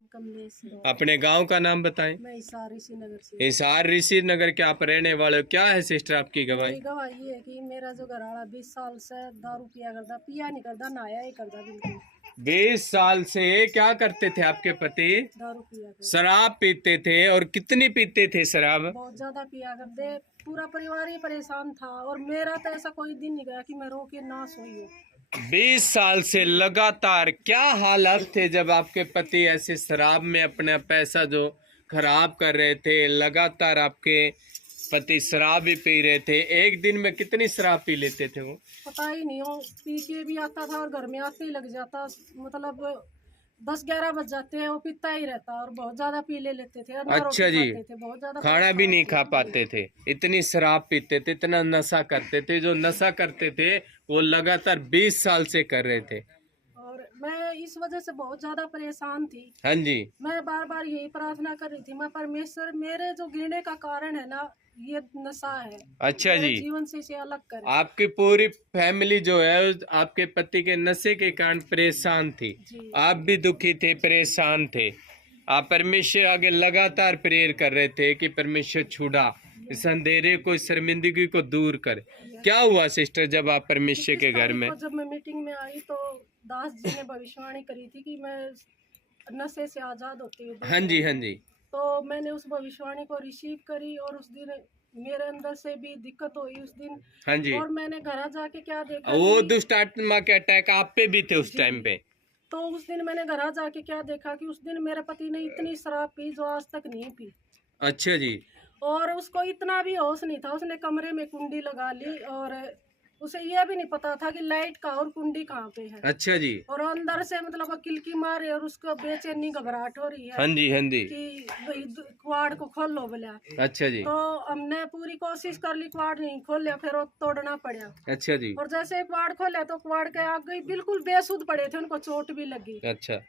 अपने गांव का नाम बताएं। मैं हिसार ऋषि नगर से। हिसार ऋषि नगर के आप रहने वाले हो। क्या है सिस्टर आपकी गवाही? मेरी गवाही है कि मेरा जो घरवाला 20 साल से दारू पिया नहीं करता, नहाया ही करता बिल्कुल। 20 साल से क्या करते थे आपके पति? दारू पिया करता, शराब पीते थे। और कितनी पीते थे शराब? बहुत ज्यादा पिया करते, पूरा परिवार ही परेशान था। और मेरा तो ऐसा कोई दिन नहीं गया कि मैं रो के ना सोई हूँ। 20 साल से लगातार। क्या हालात थे जब आपके पति ऐसे शराब में अपना पैसा जो खराब कर रहे थे? लगातार आपके पति शराब भी पी रहे थे। एक दिन में कितनी शराब पी लेते थे वो? पता ही नहीं, हो पी के भी आता था और घर में आते ही लग जाता, मतलब 10-11 बज जाते हैं, वो पीता ही रहता और बहुत ज्यादा पी लेते थे। और ना अच्छा रोटी जी। खाते थे, बहुत ज्यादा खाना भी नहीं खा पाते थे, इतनी शराब पीते थे, इतना नशा करते थे। जो नशा करते थे वो लगातार 20 साल से कर रहे थे। और मैं इस वजह से बहुत ज्यादा परेशान थी। हाँ जी। मैं बार बार यही प्रार्थना कर रही थी, मैं परमेश्वर, मेरे जो गिरने का कारण है ना, ये नशा है। अच्छा मेरे जी। जीवन से इसे अलग करे। आपकी पूरी फैमिली जो है आपके पति के नशे के कारण परेशान थी। जी। आप भी दुखी थे, परेशान थे। आप परमेश्वर आगे लगातार प्रेयर कर रहे थे कि परमेश्वर छुड़ा, इस अंधेरे को, इस शर्मिंदगी को दूर कर। क्या हुआ सिस्टर जब आप परमेश्वर के घर में? जब मैं मीटिंग में आई तो दास जी ने भविष्यवाणी करी थी कि मैं नशे से आजाद होती हूँ। हाँ जी, हाँ जी। तो मैंने उस भविष्यवाणी को रिसीव करी और उस दिन मेरे अंदर से भी दिक्कत हुई उस दिन। हाँ जी। और मैंने घर जाके क्या देखा, वो कि दुष्ट आत्मा के अटैक आप पे भी थे उस टाइम पे? तो उस दिन मैंने घर जाके क्या देखा कि उस दिन मेरे पति ने इतनी शराब पी जो आज तक नहीं पी। अच्छा जी। और उसको इतना भी होश नहीं था, उसने कमरे में कुंडी लगा ली और उसे ये भी नहीं पता था कि लाइट का और कुंडी कहाँ पे है। अच्छा जी। और अंदर से मतलब किलकी मारे और उसको बेचैनी घबराहट हो रही है हाँ जी, हाँ जी। कि भाई कुआड़ को खोल लो बोला। अच्छा जी। तो हमने पूरी कोशिश कर ली, कुआड़ नहीं खोलिया, फिर वो तोड़ना पड़ा। अच्छा जी। और जैसे कुआड़ खोले तो कुआड़ के आगे बिल्कुल बेसुध पड़े थे, उनको चोट भी लगी। अच्छा।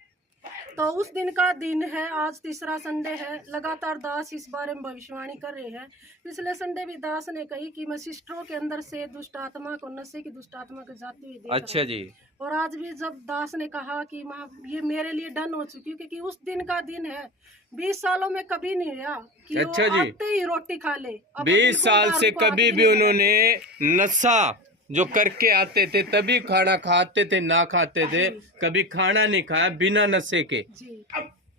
तो उस दिन का दिन है, आज तीसरा संडे है। लगातार दास इस बारे में भविष्यवाणी कर रहे हैं। पिछले संडे भी दास ने कही कि मैं सिस्टरों के अंदर से दुष्ट आत्मा को, नशे की दुष्ट आत्मा को जाती हुई देख रहा हूं। अच्छा जी। और आज भी जब दास ने कहा कि माँ ये मेरे लिए डन हो चुकी है, क्योंकि उस दिन का दिन है। 20 सालों में कभी नहीं हुआ कि अच्छा वो जी। आते ही रोटी खा ले। अब 20 साल बिल्कुल से आपको कभी आदत भी नहीं उन्होंने नशा जो करके आते थे तभी खाना खाते थे, ना खाते थे, कभी खाना नहीं खाया बिना नशे के। जी।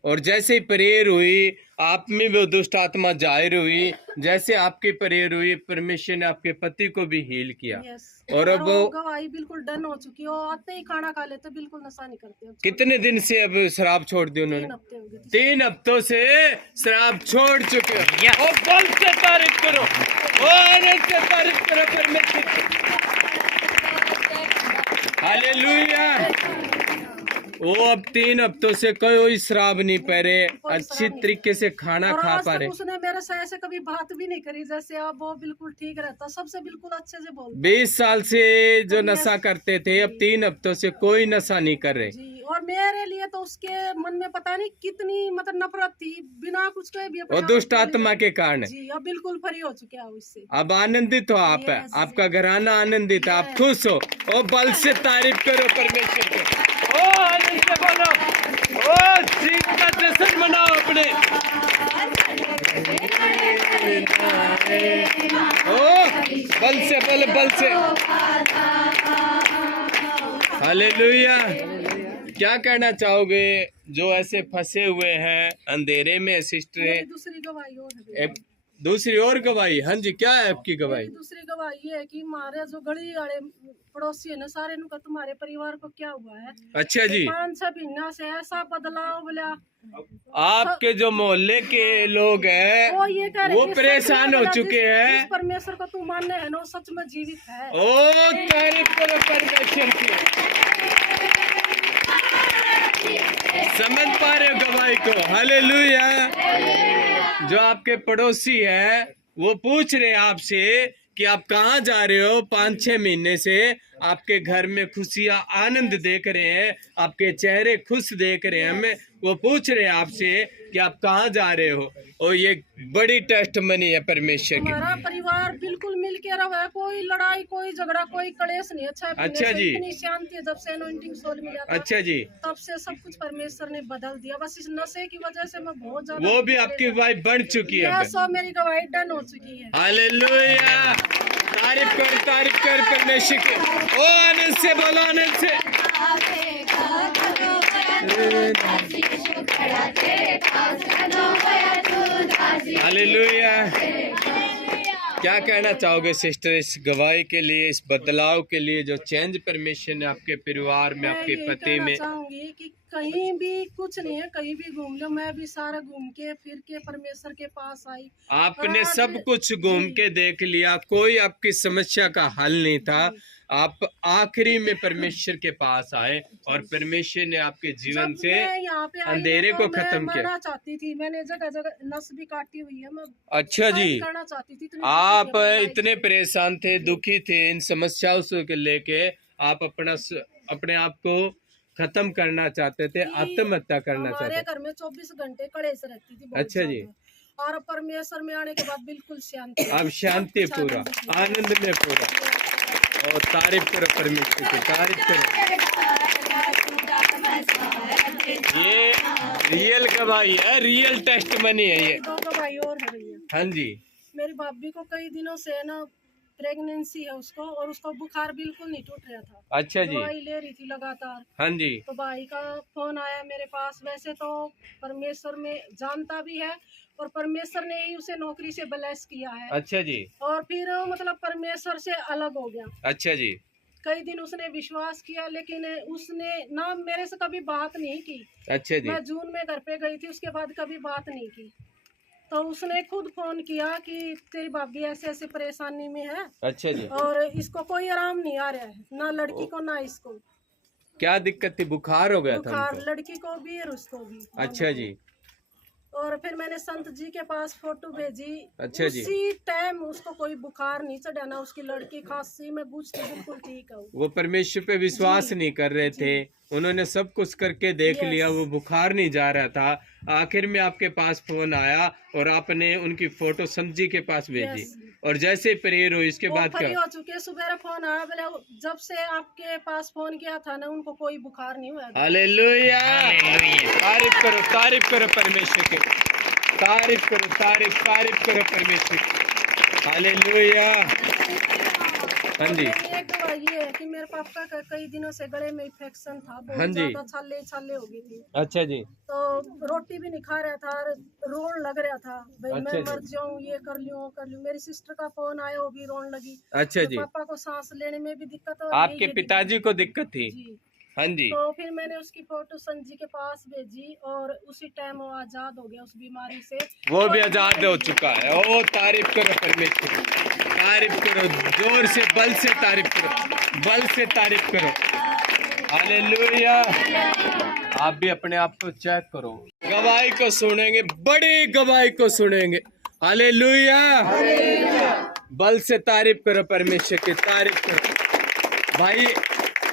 और जैसे ही प्रेयर हुई आप में वो दुष्ट आत्मा जाहिर हुई, जैसे आपकी प्रेयर हुई परमेश्वर ने आपके पति को भी हील किया। यस। और अब वो गवाही बिल्कुल डन हो चुकी है। वो आते ही खाना खा लेते, बिल्कुल नशा नहीं करते। कितने दिन से अब शराब छोड़ दी उन्होंने? 3 हफ्ते हो गए। 3 हफ्तों से शराब छोड़ चुके हो। ओ बल से तारीफ करो, ओ आनंद से तारीफ करो परमेश्वर की। हालेलुया। वो अब 3 हफ्तों से कोई शराब नहीं पी रहे, अच्छी तरीके से खाना और खा आज पा तक रहे। उसने मेरे से ऐसे कभी बात भी नहीं करी जैसे अब वो बिल्कुल ठीक रहता, सबसे बिल्कुल अच्छे से बोलता। 20 साल से जो नशा करते थे अब 3 हफ्तों से कोई नशा नहीं कर रहे। जी। और मेरे लिए तो उसके मन में पता नहीं कितनी मतलब नफरत थी, बिना कुछ के भी अपने और आप दुष्ट को आत्मा के कारण जी अब बिल्कुल फ्री हो चुके हैं उससे। अब आनंदित हो आप, Yes. आपका घराना आनंदित है, आप Yes. खुश हो। ओ बल से तारीफ करो परमेश्वर को। ओ आनंद से बोलो, ओ जीत का जश्न मनाओ अपने। ओ बल से बोलो, बल से। हालेलुया। क्या कहना चाहोगे जो ऐसे फंसे हुए हैं अंधेरे में? मेरी सिस्टर दूसरी गवाही और है। दूसरी और गवाही, हाँ जी, क्या है आपकी गवाही? मेरी दूसरी गवाही ये है कि हमारे जो गली वाले पड़ोसी है ना सारे नु का तुम्हारे परिवार को क्या हुआ है। अच्छा जी। 5-6 महीना से ऐसा बदलाव बोला। आपके जो मोहल्ले के लोग हैं वो ये कह रहे वो कि परेशान सच में हो बोला, चुके जिस हैं। परमेश्वर को तू मानने है ना वो सच में जीवित है। ओ तारीफ करो परमेश्वर की। समझ पा रहे हो गवाही को? हालेलुया। जो आपके पड़ोसी है वो पूछ रहे हैं आपसे कि आप कहाँ जा रहे हो। 5-6 महीने से आपके घर में खुशियाँ आनंद देख रहे हैं, आपके चेहरे खुश देख रहे हैं। हमें वो पूछ रहे हैं आपसे कि आप कहाँ जा रहे हो। और ये बड़ी टेस्ट मनी है परमेश्वर की। हमारा परिवार बिल्कुल मिल के रहा है, कोई लड़ाई कोई झगड़ा कोई कलेश नहीं। अच्छा जी। इतनी शांति है जब से अनॉइंटिंग सोल मिला था। अच्छा जी। तब से सब कुछ परमेश्वर ने बदल दिया। बस इस नशे की वजह से मैं बहुत ज्यादा वो भी आपकी वाइफ बन चुकी है। सो मेरी गवाही डन हो चुकी है। हालेलुया। तारीफ कर परमेश्वर की। ओ आनंद से बोलो, आनंद से। हालेलुया। क्या कहना चाहोगे सिस्टर इस गवाही के लिए, इस बदलाव के लिए जो चेंज परमेश्वर ने आपके परिवार में, मैं आपके यही पति कहना में? चाहूंगी कि कहीं भी कुछ नहीं है, कहीं भी घूम लो। मैं भी सारा घूम के फिर के परमेश्वर के पास आई। आपने और आज- सब कुछ घूम के देख लिया, कोई आपकी समस्या का हल नहीं था। आप आखिरी में परमेश्वर के पास आए और परमेश्वर ने आपके जीवन जब से मैं यहाँ पे आई अंधेरे ना, को तो मैं खत्म किया। मरना चाहती थी। मैंने जगह जगह नस भी काटी हुई है। मैं अच्छा जी। suicide करना चाहती थी। इतनी आप दुखी थी अपनी इतने life से। परेशान थे, दुखी थे, इन समस्याओं से लेके आप अपने आप को खत्म करना चाहते थे, कि आत्महत्या करना हमारे चाहते थे। घर में 24 घंटे कड़े से रहती थी बहुत अच्छा जी। ज्यादा। और परमेश्वर में आने के बाद बिल्कुल शांति। अब शांति सब कुछ पूरा, आनंद में। आनंद में पूरा। और तारीफ करो परमेश्वर की, तारीफ करो। ये रियल गवाही है, रियल टेस्ट मनी है ये। 2 गवाही और है भैया। हाँ जी। मेरी भाभी को कई दिनों से ना प्रेगनेंसी है उसको, और उसको बुखार बिल्कुल नहीं टूट रहा था। अच्छा जी। दवाई ले रही थी लगातार। हाँ जी। तो भाई का फोन आया मेरे पास। वैसे तो परमेश्वर में जानता भी है और परमेश्वर ने ही उसे नौकरी से ब्लेस किया है। अच्छा जी। और फिर मतलब परमेश्वर से अलग हो गया। अच्छा जी। कई दिन उसने विश्वास किया, लेकिन उसने ना मेरे से कभी बात नहीं की। अच्छा जी। मैं जून में घर पे गई थी, उसके बाद कभी बात नहीं की। तो उसने खुद फोन किया कि तेरी भाभी ऐसे ऐसे परेशानी में है अच्छा जी। और इसको कोई आराम नहीं आ रहा है, ना लड़की को ना इसको। क्या दिक्कत थी? बुखार हो गया था बुखार उनको? लड़की को भी और उसको भी। अच्छा जी। और फिर मैंने संत जी के पास फोटो भेजी। अच्छा जी। उसी टाइम उसको कोई बुखार नहीं चढ़ा, ना उसकी लड़की खांसी में पूछती बिल्कुल ठीक है। वो परमेश्वर पे विश्वास नहीं कर रहे थे, उन्होंने सब कुछ करके देख लिया, वो बुखार नहीं जा रहा था। आखिर में आपके पास फोन आया और आपने उनकी फोटो संत जी के पास भेजी, और जैसे ही प्रेयर हुई इसके बाद फ्री क्या? हो चुके। सुबह फोन आया, बोले जब से आपके पास फोन किया था ना, उनको कोई बुखार नहीं हुआ। हालेलुया, तारीफ करो, तारीफ करो परमेश्वर की, तारीफ करो, तारीफ करो परमेश्वर की। हालेलुया। हाँ जी। मेरी एक गवाही है कि मेरे पापा का कई दिनों से गले में इन्फेक्शन था, हाँ बहुत जी। ज्यादा छाले छाले हो गई थी। अच्छा जी। तो रोटी भी नहीं खा रहा था, रोन लग रहा था, भाई अच्छा मैं जी। मर जाऊं, ये कर लूं वो कर लूं। मेरी सिस्टर का फोन आया, वो भी रोन लगी। अच्छा तो जी। पापा को सांस लेने में भी दिक्कत हो आपके पिताजी को दिक्कत थी? जी। हाँ जी। तो फिर मैंने उसकी फोटो संत जी के पास भेजी और उसी टाइम वो आजाद हो गया उस बीमारी से। वो भी आजाद हो चुका है। ओ तारीफ करो परमेश्वर, तारीफ करो, जोर से बल से तारीफ करो, बल से तारीफ करो। हालेलुया। आप भी अपने आप को चेक करो, गवाही को सुनेंगे, बड़ी गवाही को सुनेंगे। हालेलुया। बल से तारीफ करो परमेश्वर की, तारीफ करो भाई।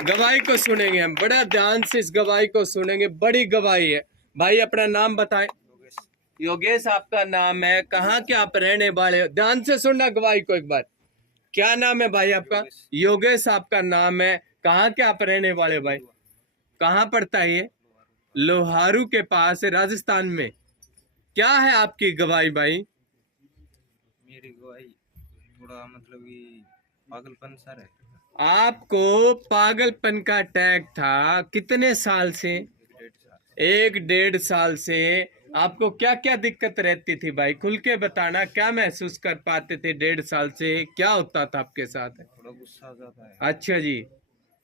गवाही को सुनेंगे हम, बड़ा ध्यान से इस गवाही को सुनेंगे, बड़ी गवाही है। भाई अपना नाम बताएं। योगेश आपका नाम है, कहाँ के आप रहने वाले हो? ध्यान से सुनना गवाही को एक बार। क्या नाम है भाई आपका? योगेश आपका नाम है, कहाँ के आप रहने वाले भाई? कहाँ पड़ता है ये? लोहारू के पास है, राजस्थान में। क्या है आपकी गवाही भाई? मेरी गवाही थोड़ा मतलब कि पागलपन सा है। आपको पागलपन का अटैक था कितने साल से? 1-1.5 साल से। आपको क्या क्या दिक्कत रहती थी भाई? खुल के बताना, क्या महसूस कर पाते थे 1.5 साल से? क्या होता था आपके साथ? थोड़ा गुस्सा आ जाता है। अच्छा जी,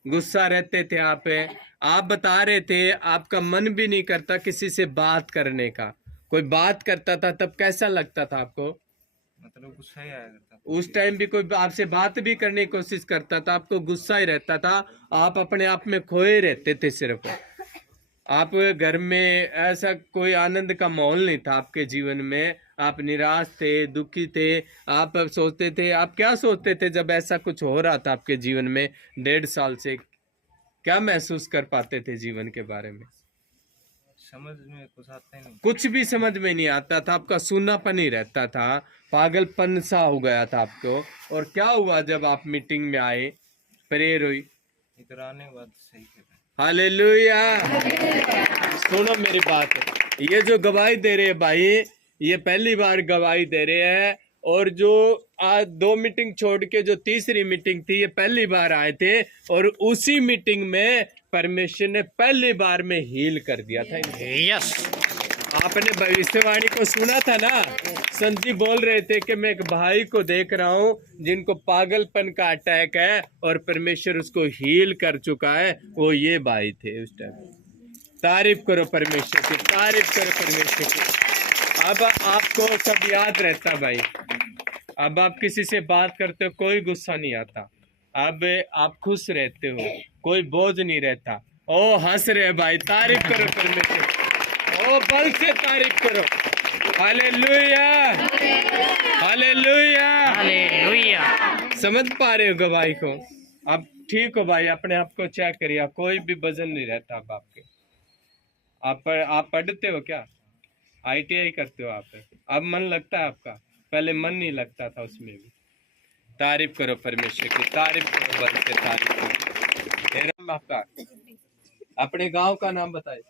गुस्सा रहते थे आप बता रहे थे आपका मन भी नहीं करता किसी से बात करने का। कोई बात करता था तब कैसा लगता था आपको? मतलब गुस्सा ही आया करता। उस टाइम भी कोई आपसे बात भी करने की कोशिश करता था, आपको गुस्सा ही रहता था, आप अपने आप में खोए रहते थे सिर्फ। आप घर में ऐसा कोई आनंद का माहौल नहीं था आपके जीवन में, आप निराश थे, दुखी थे। आप सोचते थे, आप क्या सोचते थे जब ऐसा कुछ हो रहा था आपके जीवन में 1.5 साल से? क्या महसूस कर पाते थे जीवन के बारे में? समझ में कुछ आता ही नहीं। कुछ भी समझ में नहीं आता था, आपका सूनापन ही रहता था, पागलपन सा हो गया था आपको। और क्या हुआ जब आप मीटिंग में आए, प्रेयर हुई? इधर आने के बाद सही कर रहे। हालेलुया। सुनो मेरी बात, ये जो गवाही दे रहे हैं भाई, ये पहली बार गवाही दे रहे हैं। और जो आज 2 मीटिंग छोड़ के जो तीसरी मीटिंग थी, ये पहली बार आए थे, और उसी मीटिंग में परमेश्वर ने पहली बार में हील कर दिया था। यस, आपने भविष्यवाणी को सुना था ना? संत जी बोल रहे थे कि मैं एक भाई को देख रहा हूँ जिनको पागलपन का अटैक है और परमेश्वर उसको हील कर चुका है। वो ये भाई थे उस टाइम। तारीफ करो परमेश्वर की, तारीफ करो परमेश्वर की। अब आपको सब याद रहता भाई, अब आप किसी से बात करते हो कोई गुस्सा नहीं आता, अब आप खुश रहते हो, कोई बोझ नहीं रहता। ओ हंस रहे भाई, तारीफ करो परमेश्वर, ओ बल से तारीफ करो। Hallelujah, hallelujah, hallelujah. समझ पा रहे हो गवाही को? अब ठीक हो भाई, अपने आप को चेक करिए, कोई भी वजन नहीं रहता अब आपके। आप पढ़ते हो क्या? ITI करते हो आप? अब मन लगता है आपका? पहले मन नहीं लगता था उसमें भी। तारीफ करो परमेश्वर की, तारीफ करो, बल से तारीफ करो। नाम आपका? अपने गांव का नाम बताए।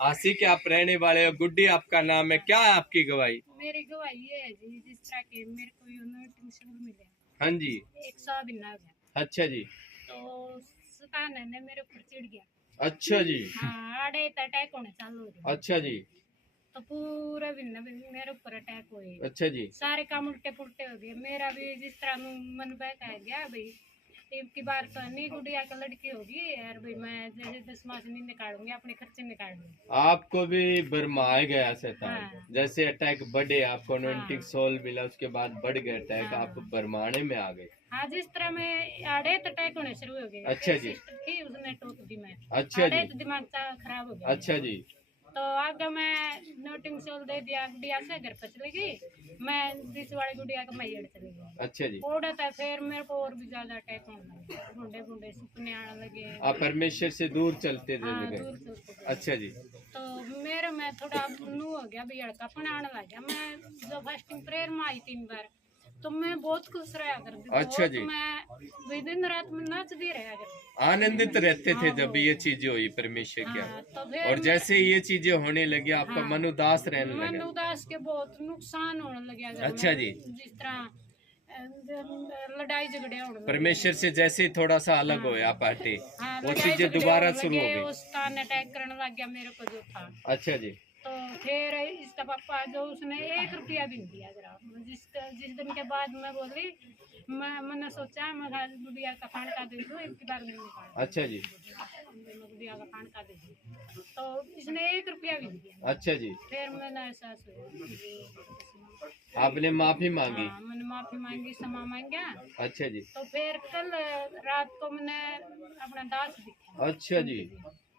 आसी के आप रहने वाले हो। गुड्डी आपका नाम है, क्या है आपकी गवाही? मेरी गवाही ये है जी, जिस तरह के मेरे को यूनिवर्सिटी में शुरू मिले। हाँ जी। 100 दिन हो गया। अच्छा जी। तो शैतान ने मेरे ऊपर चिढ़ गया। अच्छा जी। हाँ, आड़े अटैक होने चालू हो गए। अच्छा जी। तो पूरा दिन मेरे ऊपर अटैक हुए। अच्छा जी। सारे काम उल्टे पुल्टे हो गए। मेरा भी जिस तरह मन बहका गया भाई, एक की बार तो नहीं गुड़िया का लड़की होगी यार भाई मैं जैसे 10 माह से नहीं निकालूंगी अपने खर्चे निकालूंगी। आपको भी भरमाया गया शैतान। हाँ। जैसे अटैक बढ़े, आपको हाँ। 90 सोल मिला, उसके बाद बढ़ गया अटैक, हाँ। आप भरमाने में आ गए। हाँ जिस तरह में आड़े तो अटैक होने शुरू हो गए। अच्छा जी। सिस्टर थी उसने टोक दी मैं। अच्छा आड़े जी। तो दिमाग खराब हो गया। अच्छा जी। तो आगे मैं नोटिंग सोल दे दिया, गुड़िया से घर पर चली गई, मैं जिस वाली गुड़िया का मैयर चली गई। अच्छा जी। ओढ़ा था फिर मेरे को और भी ज्यादा अटैक होने लगे, भूडे भूडे सपने आने लगे। आप परमेश्वर से दूर चलते हाँ, गए। दूर चलते गए। अच्छा जी। तो मेरे में थोड़ा नू हो गया, भैयाड़कापन आने लग गया। मैं जब फास्टिंग प्रेयर में आई 3 बार तो मैं बहुत खुश रहा करती। अच्छा जी। मैं दिन रात में नाचती रहा करती। आनंदित रहते थे हाँ, जब ये चीजें हुई परमेश्वर की। हाँ, तो फिर और जैसे ये चीजें होने लगी आपका हाँ। मन उदास रहने मन लगा। उदास के बहुत नुकसान होने लगे घर अच्छा में। जी। जिस तरह लड़ाई झगड़े होने लगे। परमेश्वर से जैसे ही थोड़ा सा अलग हाँ। होया पार्टी, हाँ, वो लड़ाई चीजें झगड़े दोबारा होने शुरू हो लगे, गई। उस तान अटैक करने लग गया मेरे को जो था। अच्छा जी। तो फिर इसका पापा जो उसने 1 रुपया भी नहीं दिया जरा। जिस दिन के बाद मैं बोली, मैंने सोचा मैं गुड़िया का खान का दे दूँ, एक बार नहीं निकाला। अच्छा जी। गुड़िया का खान का दे दूँ तो इसने 1 रुपया भी नहीं दिया। अच्छा जी। फिर मैंने एहसास हुआ, आपने माफी मांगी। हाँ, मैंने माफी मांगी, क्षमा मांगा। अच्छा जी। तो फिर कल रात को मैंने अपना दास दिखा। अच्छा जी।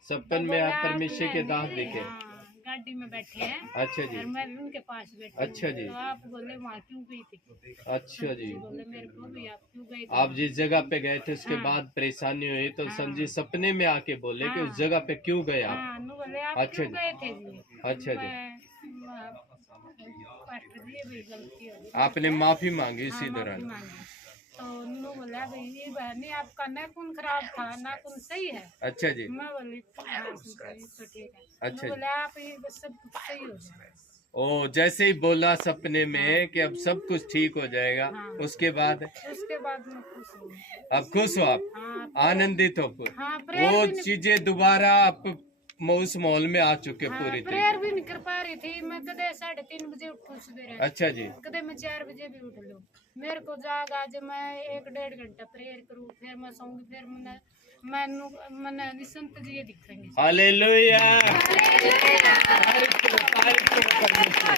सपन में आप परमेश्वर के दास देखे। हाँ, गाड़ी में बैठे हैं। अच्छा जी। और मैं भी उनके पास बैठी। अच्छा जी। तो आप बोले वहाँ क्यों गई थी? अच्छा जी। बोले मेरे को भी आप क्यों गई थी? आप जिस जगह पे गए थे उसके हाँ। बाद परेशानी हुई तो हाँ। समझी सपने में आके बोले कि हाँ। उस जगह पे क्यों गए आप। हाँ, नु बोले आप अच्छा क्यों जी। गए थे जी? अच्छा जी। पास्टर जी भी गलती हो गई। आपने माफी मांगी हाँ, इसी माफी दौरान। मांगी। तो नु बोला भाई ये बहनी आपका नाखून खराब था, नाखून सही है। अच्छा जी। मैं बोली हाँ, तो ठीक है। अच्छा नु जी। बोला आप ये बस सब कुछ सही हो जाए। ओ, जैसे ही बोला सपने में कि अब सब कुछ ठीक हो जाएगा, हाँ। उसके बाद उसके बाद मैं खुश हूँ। अब खुश हो आप, हाँ, आनंदित हो। हाँ, प्रेयर वो भी नहीं- चीजें दोबारा आप उस माहौल में आ चुके हाँ, पूरी प्रेयर तरीके। भी नहीं कर पा रही थी। मैं कदे 3:30 बजे उठूं सवेरे, अच्छा जी। कदे मैं 4 बजे भी उठ लूं। मेरे को जाग आज मैं 1-1.5 घंटा प्रेयर करूं, फिर मैं सोऊंगी, फिर मैंने संत जी ये दिखेंगे। हालेलुया। तारीफ करो, तारीफ करो परमेश्वर।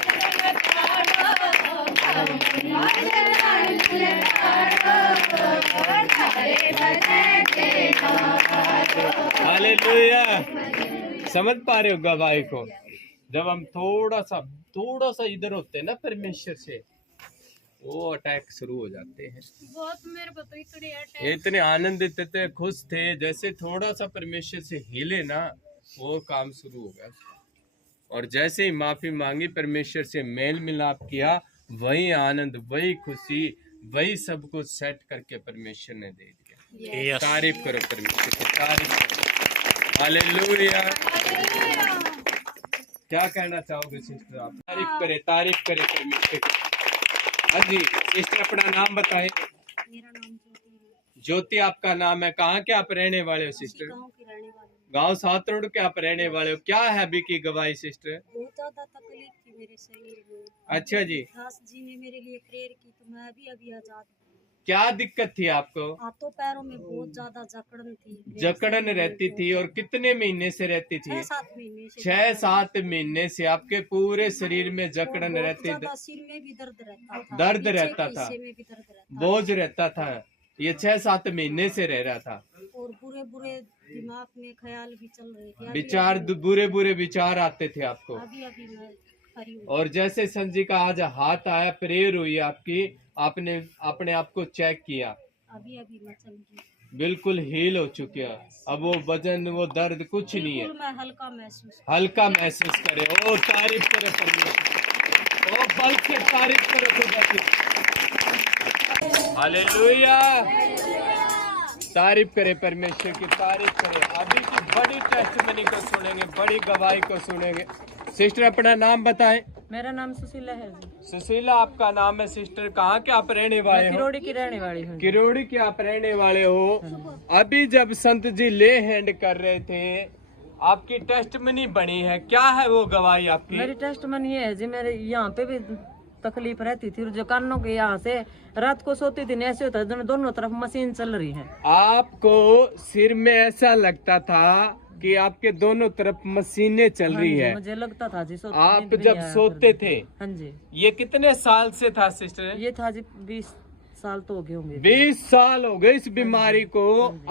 हालेलुया। समझ पा रहे हो गवाही को? जब हम थोड़ा सा इधर होते हैं ना परमेश्वर से, वो अटैक शुरू हो जाते हैं। बहुत मेरे को तो इतनी ये इतने आनंदित थे, खुश थे, जैसे थोड़ा सा परमेश्वर से हिले ना, वो काम शुरू हो गया। और जैसे ही माफी मांगी, परमेश्वर से मेल मिलाप किया, वही आनंद, वही खुशी, वही सब कुछ सेट करके परमेश्वर ने दे दिया। तारीफ करो परमेश्वर की, तारीफ करो। हालेलुया। क्या कहना चाहोगे सिस्टर आप? तारीफ करे परमेश्वर की। हाँ जी सिस्टर, अपना नाम बताएं। मेरा नाम ज्योति है। ज्योति आपका नाम है। कहाँ के आप रहने वाले हो सिस्टर? गाँव की रहने वाली हूँ। गांव सात रोड के आप रहने वाले हो। क्या है अभी की गवाही सिस्टर? बहुत ज्यादा तकलीफ थी मेरे शरीर में। अच्छा जी। दास जी ने मेरे लिए प्रेयर की तो मैं अभी आजाद हूँ। क्या दिक्कत थी आपको? हाथों पैरों में बहुत ज्यादा जकड़न थी। जकड़न रहती थी। और कितने महीने से रहती थी? 6-7 महीने से। 6-7 महीने से आपके पूरे शरीर में जकड़न बहुत रहती ज्यादा थी, सिर में भी दर्द रहता था। दर्द पीछे रहता के था। हिस्से में भी दर्द रहता था। बोझ रहता था। ये 6-7 महीने से रह रहा था। और बुरे बुरे दिमाग में ख्याल भी चल रहे थे। विचार, बुरे बुरे विचार आते थे आपको। अभी मैं खरी हूँ। और जैसे संजी का आज हाथ आया, प्रेयर हुई आपकी, आपने अपने आप को चेक किया, अभी मैं चल रही। बिल्कुल हील हो चुके हैं। अब वो वजन, वो दर्द कुछ नहीं है। बिल्कुल मैं हल्का महसूस करे। ओ तारीफ करो परमेश्वर। ओ बल से तारीफ करो खुदा की। हालेलुया। तारीफ करे परमेश्वर की, तारीफ करे। अभी की बड़ी टेस्टमनी को सुनेंगे, बड़ी गवाही को सुनेंगे। सिस्टर अपना नाम बताएं। मेरा नाम सुशीला है जी। सुशीला आपका नाम है सिस्टर। कहाँ के आप रहने वाले हो? किरोड़ी की रहने वाली हूँ। किरोड़ी के आप रहने वाले हो। अभी जब संत जी ले हैंड कर रहे थे, आपकी टेस्टमनी बनी है। क्या है वो गवाही आपकी? मेरी टेस्टमनी ये है जी, मेरे यहाँ पे भी तकलीफ रहती थी, और जो कानों के यहाँ से रात को सोती थी, ऐसे होता था दोनों तरफ मशीन चल रही है। आपको सिर में ऐसा लगता था कि आपके दोनों तरफ मशीनें चल रही है? मुझे लगता था जी। आप जब सोते थे? हाँ जी। ये कितने साल से था सिस्टर? ये था जी 20 साल तो हो गए होंगे। 20 साल हो गए इस बीमारी को।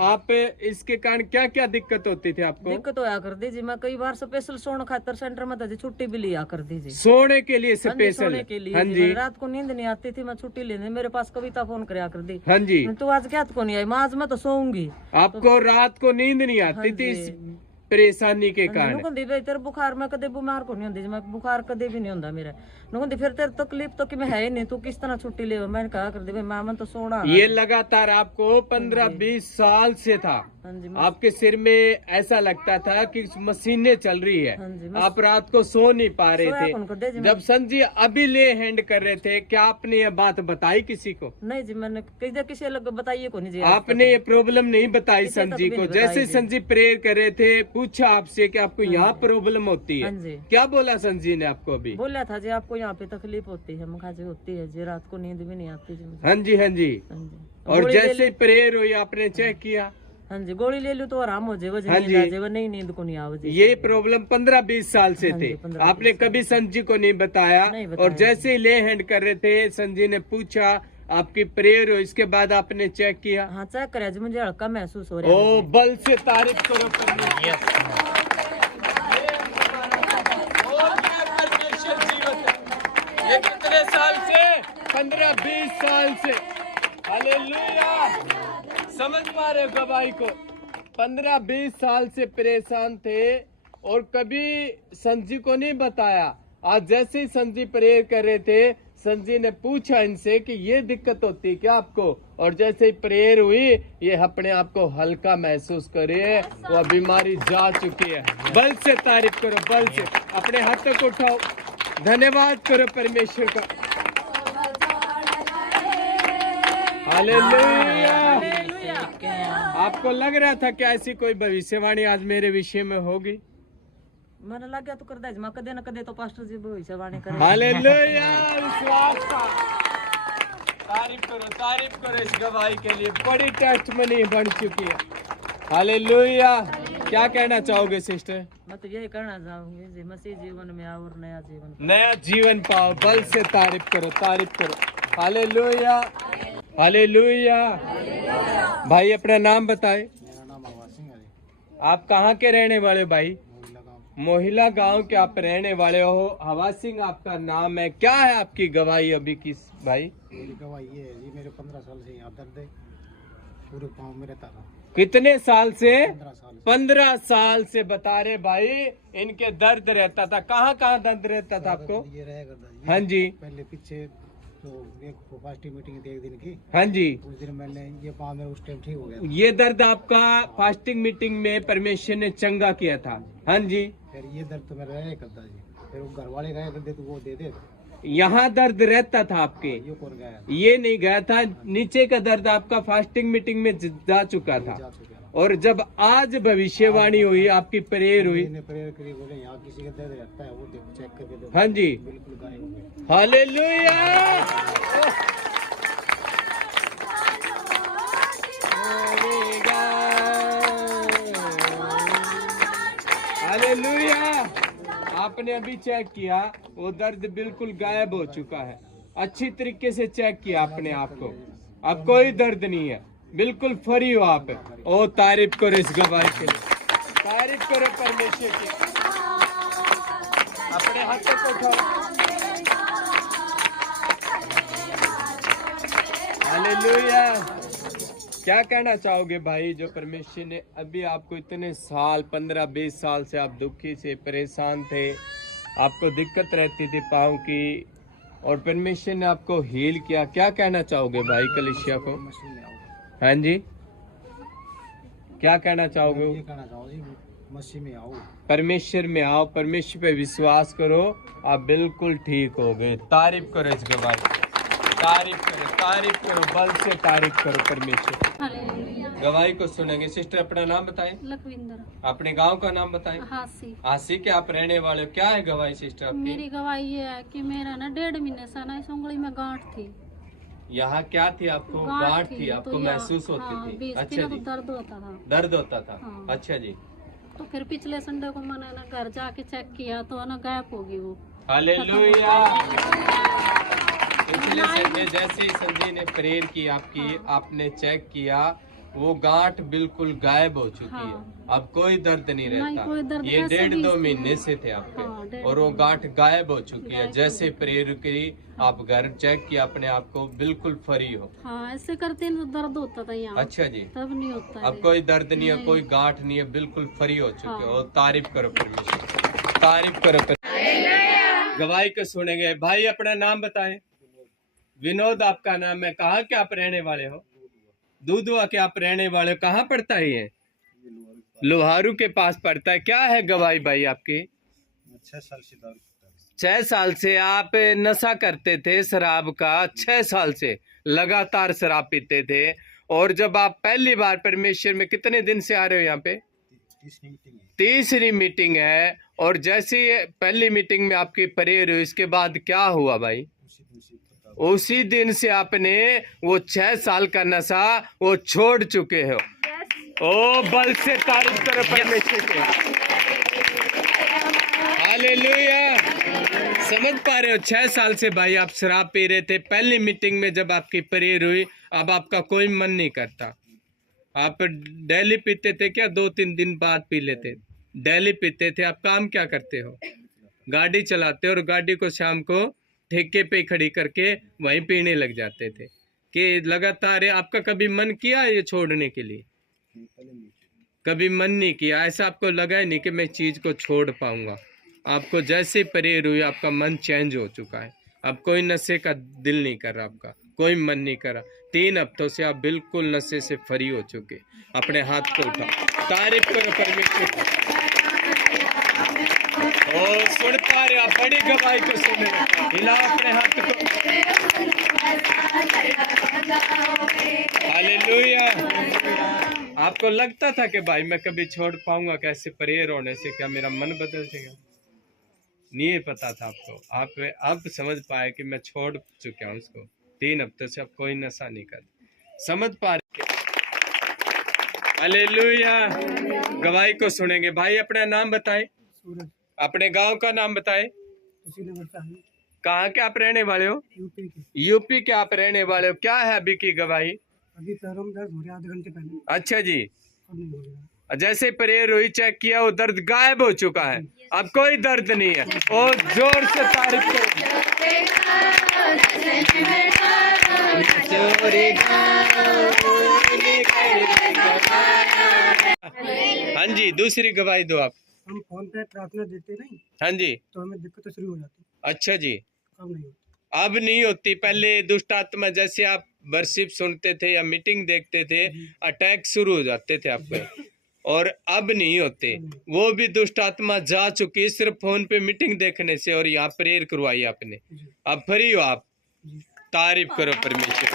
आप इसके कारण क्या क्या दिक्कत होती थी आपको? दिक्कत होया कर दी जी, मैं कई बार स्पेशल सोने खातर सेंटर में था जी, छुट्टी भी लिया कर दी जी। सोने के लिए स्पेशल? सोने के लिए। हाँ जी। रात को नींद नहीं आती थी, मैं छुट्टी लेने, मेरे पास कविता फोन कराया कर दी। हाँ जी। तो आज क्या को नहीं आई, मैं आज मैं तो सोऊंगी। आपको रात को नींद नहीं आती थी इस परेशानी के कारण? तेरे बुखार में कदे बीमार को नहीं होती, मैं बुखार कदे भी नहीं होता मेरा। नुकंदी फिर तेरे तकलीफ तो कि मैं है ही नहीं, तू किस तरह छुट्टी ले? मैंने कहा कर दे मैं तो सोना। ये लगातार आपको 15-20 साल से था? आपके सिर में ऐसा लगता था कि मशीनें चल रही है, आप रात को सो नहीं पा रहे थे। जब संजी अभी ले हैंड कर रहे थे, क्या आपने ये बात बताई किसी को? नहीं जी, मैंने किसी अलग बताइए को नहीं जी। आपने ये प्रॉब्लम नहीं बताई संजी को? जैसे संजी प्रेयर कर रहे थे, पूछा आपसे कि आपको यहाँ प्रॉब्लम होती है, क्या बोला संजी ने आपको? अभी बोला था जी आपको यहाँ पे तकलीफ होती है, मुखाजी होती है जी, रात को नींद भी नहीं आती जी। हाँ जी, हाँ जी। और जैसे प्रेयर हुई आपने चेक किया? हाँ जी, गोली ले लूं तो आराम हो जाएगा। हाँ जी। नहीं, नींद को नहीं आवे। ये प्रॉब्लम 15-20 साल से थे, आपने कभी संजी को नहीं बताया? और जैसे ही ले हैंड कर रहे थे, संजी ने पूछा, आपकी प्रेयर हो, इसके बाद आपने चेक किया? हाँ चेक कराया जी, मुझे हल्का महसूस हो रहा है। ओ, बल से तारीफ करो ये कितने साल से? 15-20 साल से। हालेलुया। समझ पा रहे हो गवाही को? 15-20 साल से परेशान थे और कभी संजी को नहीं बताया। आज जैसे ही संजी प्रेयर कर रहे थे, संजी ने पूछा इनसे कि ये दिक्कत होती है क्या आपको? और जैसे ही प्रेयर हुई, ये अपने आप को हल्का महसूस करे, वो बीमारी जा चुकी है। बल से तारीफ करो, बल से। अपने हाथों को उठाओ, धन्यवाद करो परमेश्वर का। हालेलुया। आपको लग रहा था कि ऐसी कोई भविष्यवाणी आज मेरे विषय में होगी? मैंने लग गया तो कर दे, कदे न कदे तो पास्टर जी भविष्यवाणी करे। हालेलुया। विश्वास का तारीफ करो इस गवाही के लिए, बड़ी टेस्टमनी बन चुकी है। हालेलुया। क्या कहना चाहोगे सिस्टर? मैं तो यही कहना चाहूंगी जी, मसीह जीवन में आओ और नया जीवन पाओ। बल से तारीफ करो। Hallelujah, hallelujah. भाई अपना नाम बताए। मेरा नाम हवा सिंह है। आप कहाँ के रहने वाले भाई? मोहिला गांव के आप रहने वाले हो। हवा सिंह आपका नाम है। क्या है आपकी गवाही अभी किस भाई? मेरी गवाही ये है जी, मेरे 15 साल से यहाँ दर्द है, पूरे पाँव में रहता था। कितने साल से? 15 साल से बता रहे भाई, इनके दर्द रहता था। कहाँ दर्द रहता था आपको? ये रहा करता जी। हाँ जी। पहले पीछे तो एक फास्टिंग मीटिंग थी एक दिन की। हाँ जी। उस दिन मैंने ये पाँव में उस टाइम ठीक हो गया। ये दर्द आपका फास्टिंग मीटिंग में परमेश्वर ने चंगा किया था। हाँ जी। फिर ये दर्द तो मेरा रहा करता जी, फिर वो घर वाले गए करते तो वो दे दे। यहाँ दर्द रहता था आपके? ये कौन गया? ये नहीं गया था। नीचे का दर्द आपका फास्टिंग मीटिंग में जा चुका था। और जब आज भविष्यवाणी हुई, आपकी प्रेयर हुई, प्रेयर करी, बोले यहाँ किसी का दर्द रहता है, वो चेक करके दो। हाँ जी। बिल्कुल गायब हो गए। हालेलुया। हालेलुया। आपने अभी चेक किया, वो दर्द बिल्कुल गायब हो चुका है। अच्छी तरीके से चेक किया अपने आप को, अब कोई दर्द नहीं है, बिल्कुल फ्री हो आप। ओ तारीफ करो इस गवाही के लिए, तारीफ करो परमेश्वर की। अपने हाथों को उठाओ। हालेलुया। क्या कहना चाहोगे भाई, जो परमेश्वर ने अभी आपको इतने साल 15-20 साल से आप दुखी से परेशान थे, आपको दिक्कत रहती थी पाँव की, और परमेश्वर ने आपको हील किया, क्या कहना चाहोगे भाई कलीसिया को? हाँ जी, क्या कहना चाहोगे? ये कहना चाहो जी, मसीह में आओ, परमेश्वर में आओ, परमेश्वर पे विश्वास करो, आप बिल्कुल ठीक हो गए। तारीफ करो इस गवाही, तारीफ करो, बल से तारीफ करो परमेश्वर। गवाही को सुनेंगे। सिस्टर अपना नाम बताएं, लखविंदर अपने गांव का नाम बताएं। हासी। हासी के आप रहने वाले हो। क्या है गवाही सिस्टर आपकी? मेरी गवाही ये है कि मेरा ना 1.5 महीने से ना इस उंगली में गांठ थी। यहाँ क्या थी आपको? गांठ थी आपको तो महसूस होती हाँ, थी? 20 अच्छा दिनों जी, तो दर्द होता था। दर्द होता था। हाँ। अच्छा जी, तो फिर पिछले संडे को मैंने ना घर जाके चेक किया तो ना गायब होगी वो। हालेलुया। पिछले संडे जैसे ही संजय ने प्रेयर की आपकी, आपने चेक किया, वो गांठ बिल्कुल गायब हो चुकी है। अब कोई दर्द नहीं कोई रहता। दर्द ये ऐसे 1.5-2 भी महीने से थे आपके, हाँ, 1.5 और वो गांठ गायब हो चुकी है। गायब जैसे हो प्रेयर की, आप घर चेक किया अपने आप को, बिल्कुल फ्री हो। हाँ, ऐसे करते हैं तो दर्द होता था यहाँ। अच्छा जी, तब नहीं होता है। अब कोई दर्द नहीं है, नहीं। कोई गांठ नहीं है, बिल्कुल फ्री हो चुके हाँ। हो। तारीफ करो परमेश्वर, तारीफ करो। गवाही को सुनेंगे। भाई अपना नाम बताएं। विनोद आपका नाम है। कहाँ के आप रहने वाले हो? दूधवा के आप रहने वाले हो। कहाँ पड़ता है ये? लोहारू के पास पड़ता है। क्या है गवाही भाई आपकी? 6 साल से दारू 6 साल से आप नशा करते थे शराब का। 6 साल से लगातार शराब पीते थे। और जब आप पहली बार परमेश्वर में, कितने दिन से आ रहे हो यहाँ पे? तीसरी मीटिंग है। और जैसे पहली मीटिंग में आपकी प्रेयर हुई, इसके बाद क्या हुआ भाई? उसी दिन से आपने वो 6 साल का नशा वो छोड़ चुके हो। ओ बल से तारीफ करो परमेश्वर के। हालेलुया। समझ पा रहे हो? 6 साल से भाई आप शराब पी रहे थे। पहली मीटिंग में जब आपकी प्रेयर हुई, अब आपका कोई मन नहीं करता। आप डेली पीते थे क्या? 2-3 दिन बाद पी लेते? डेली पीते थे। आप काम क्या करते हो? गाड़ी चलाते हो, और गाड़ी को शाम को ठेके पे खड़ी करके वहीं पीने लग जाते थे। कि लगातार आपका कभी मन किया ये छोड़ने के लिए? कभी मन नहीं किया। ऐसा आपको लगा ही नहीं कि मैं चीज को छोड़ पाऊंगा। आपको जैसे प्रेयर हुई, आपका मन चेंज हो चुका है। अब कोई नशे का दिल नहीं कर रहा, आपका कोई मन नहीं कर रहा। 3 हफ्तों से आप बिल्कुल नशे से फ्री हो चुके। अपने हाथ को उठा, तारीफ करो परमेश्वर। और सुन पा रहे आप? बड़ी गवाही को सुने। हिला अपने हाथ को। हालेलुया। आपको लगता था कि भाई मैं कभी छोड़ पाऊंगा? कैसे प्रेयर होने से क्या मेरा मन बदल जाएगा? नहीं पता था आपको। आप अब समझ पाए कि मैं छोड़ चुका हूँ उसको। 3 हफ्तों से अब कोई नशा नहीं कर। समझ पा रहे? हालेलुया। गवाही को सुनेंगे। भाई अपना नाम बताएं, अपने गांव का नाम बताएं। कहाँ के आप रहने वाले हो? यूपी के आप रहने वाले हो। क्या है अभी की गवाही? अभी पैरों में दर्द हो रहा है, आधे घंटे पहले। अच्छा जी, अब नहीं हो रहा। जैसे प्रेयर हुई, चेक किया, वो दर्द गायब हो चुका है। अब कोई दर्द नहीं है। और जोर से तारीफ करो। हाँ जी, दूसरी गवाही दो आप। हम फोन पे प्रार्थना देते नहीं, हाँ जी, तो हमें दिक्कत शुरू हो जाती है। अच्छा जी, अब नहीं होती। अब नहीं होती। पहले दुष्ट आत्मा, जैसे आप वर्शिप सुनते थे या मीटिंग देखते थे, अटैक शुरू हो जाते थे आपको, और अब नहीं होते। वो भी दुष्ट आत्मा जा चुकी सिर्फ फोन पे मीटिंग देखने से, और यहाँ प्रेयर करवाई आपने। अब फ्री हो आप। तारीफ करो परमेश्वर।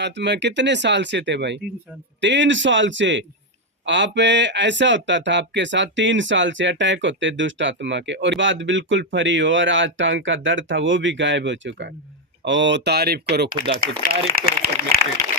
आत्मा कितने साल से थे भाई? 3 साल। 3 साल से आप ऐसा होता था आपके साथ? 3 साल से अटैक होते दुष्ट आत्मा के, और बाद बिल्कुल फ्री हो, और आज टांग का दर्द था वो भी गायब हो चुका है। ओ तारीफ करो खुदा की, तारीफ करो परमेश्वर।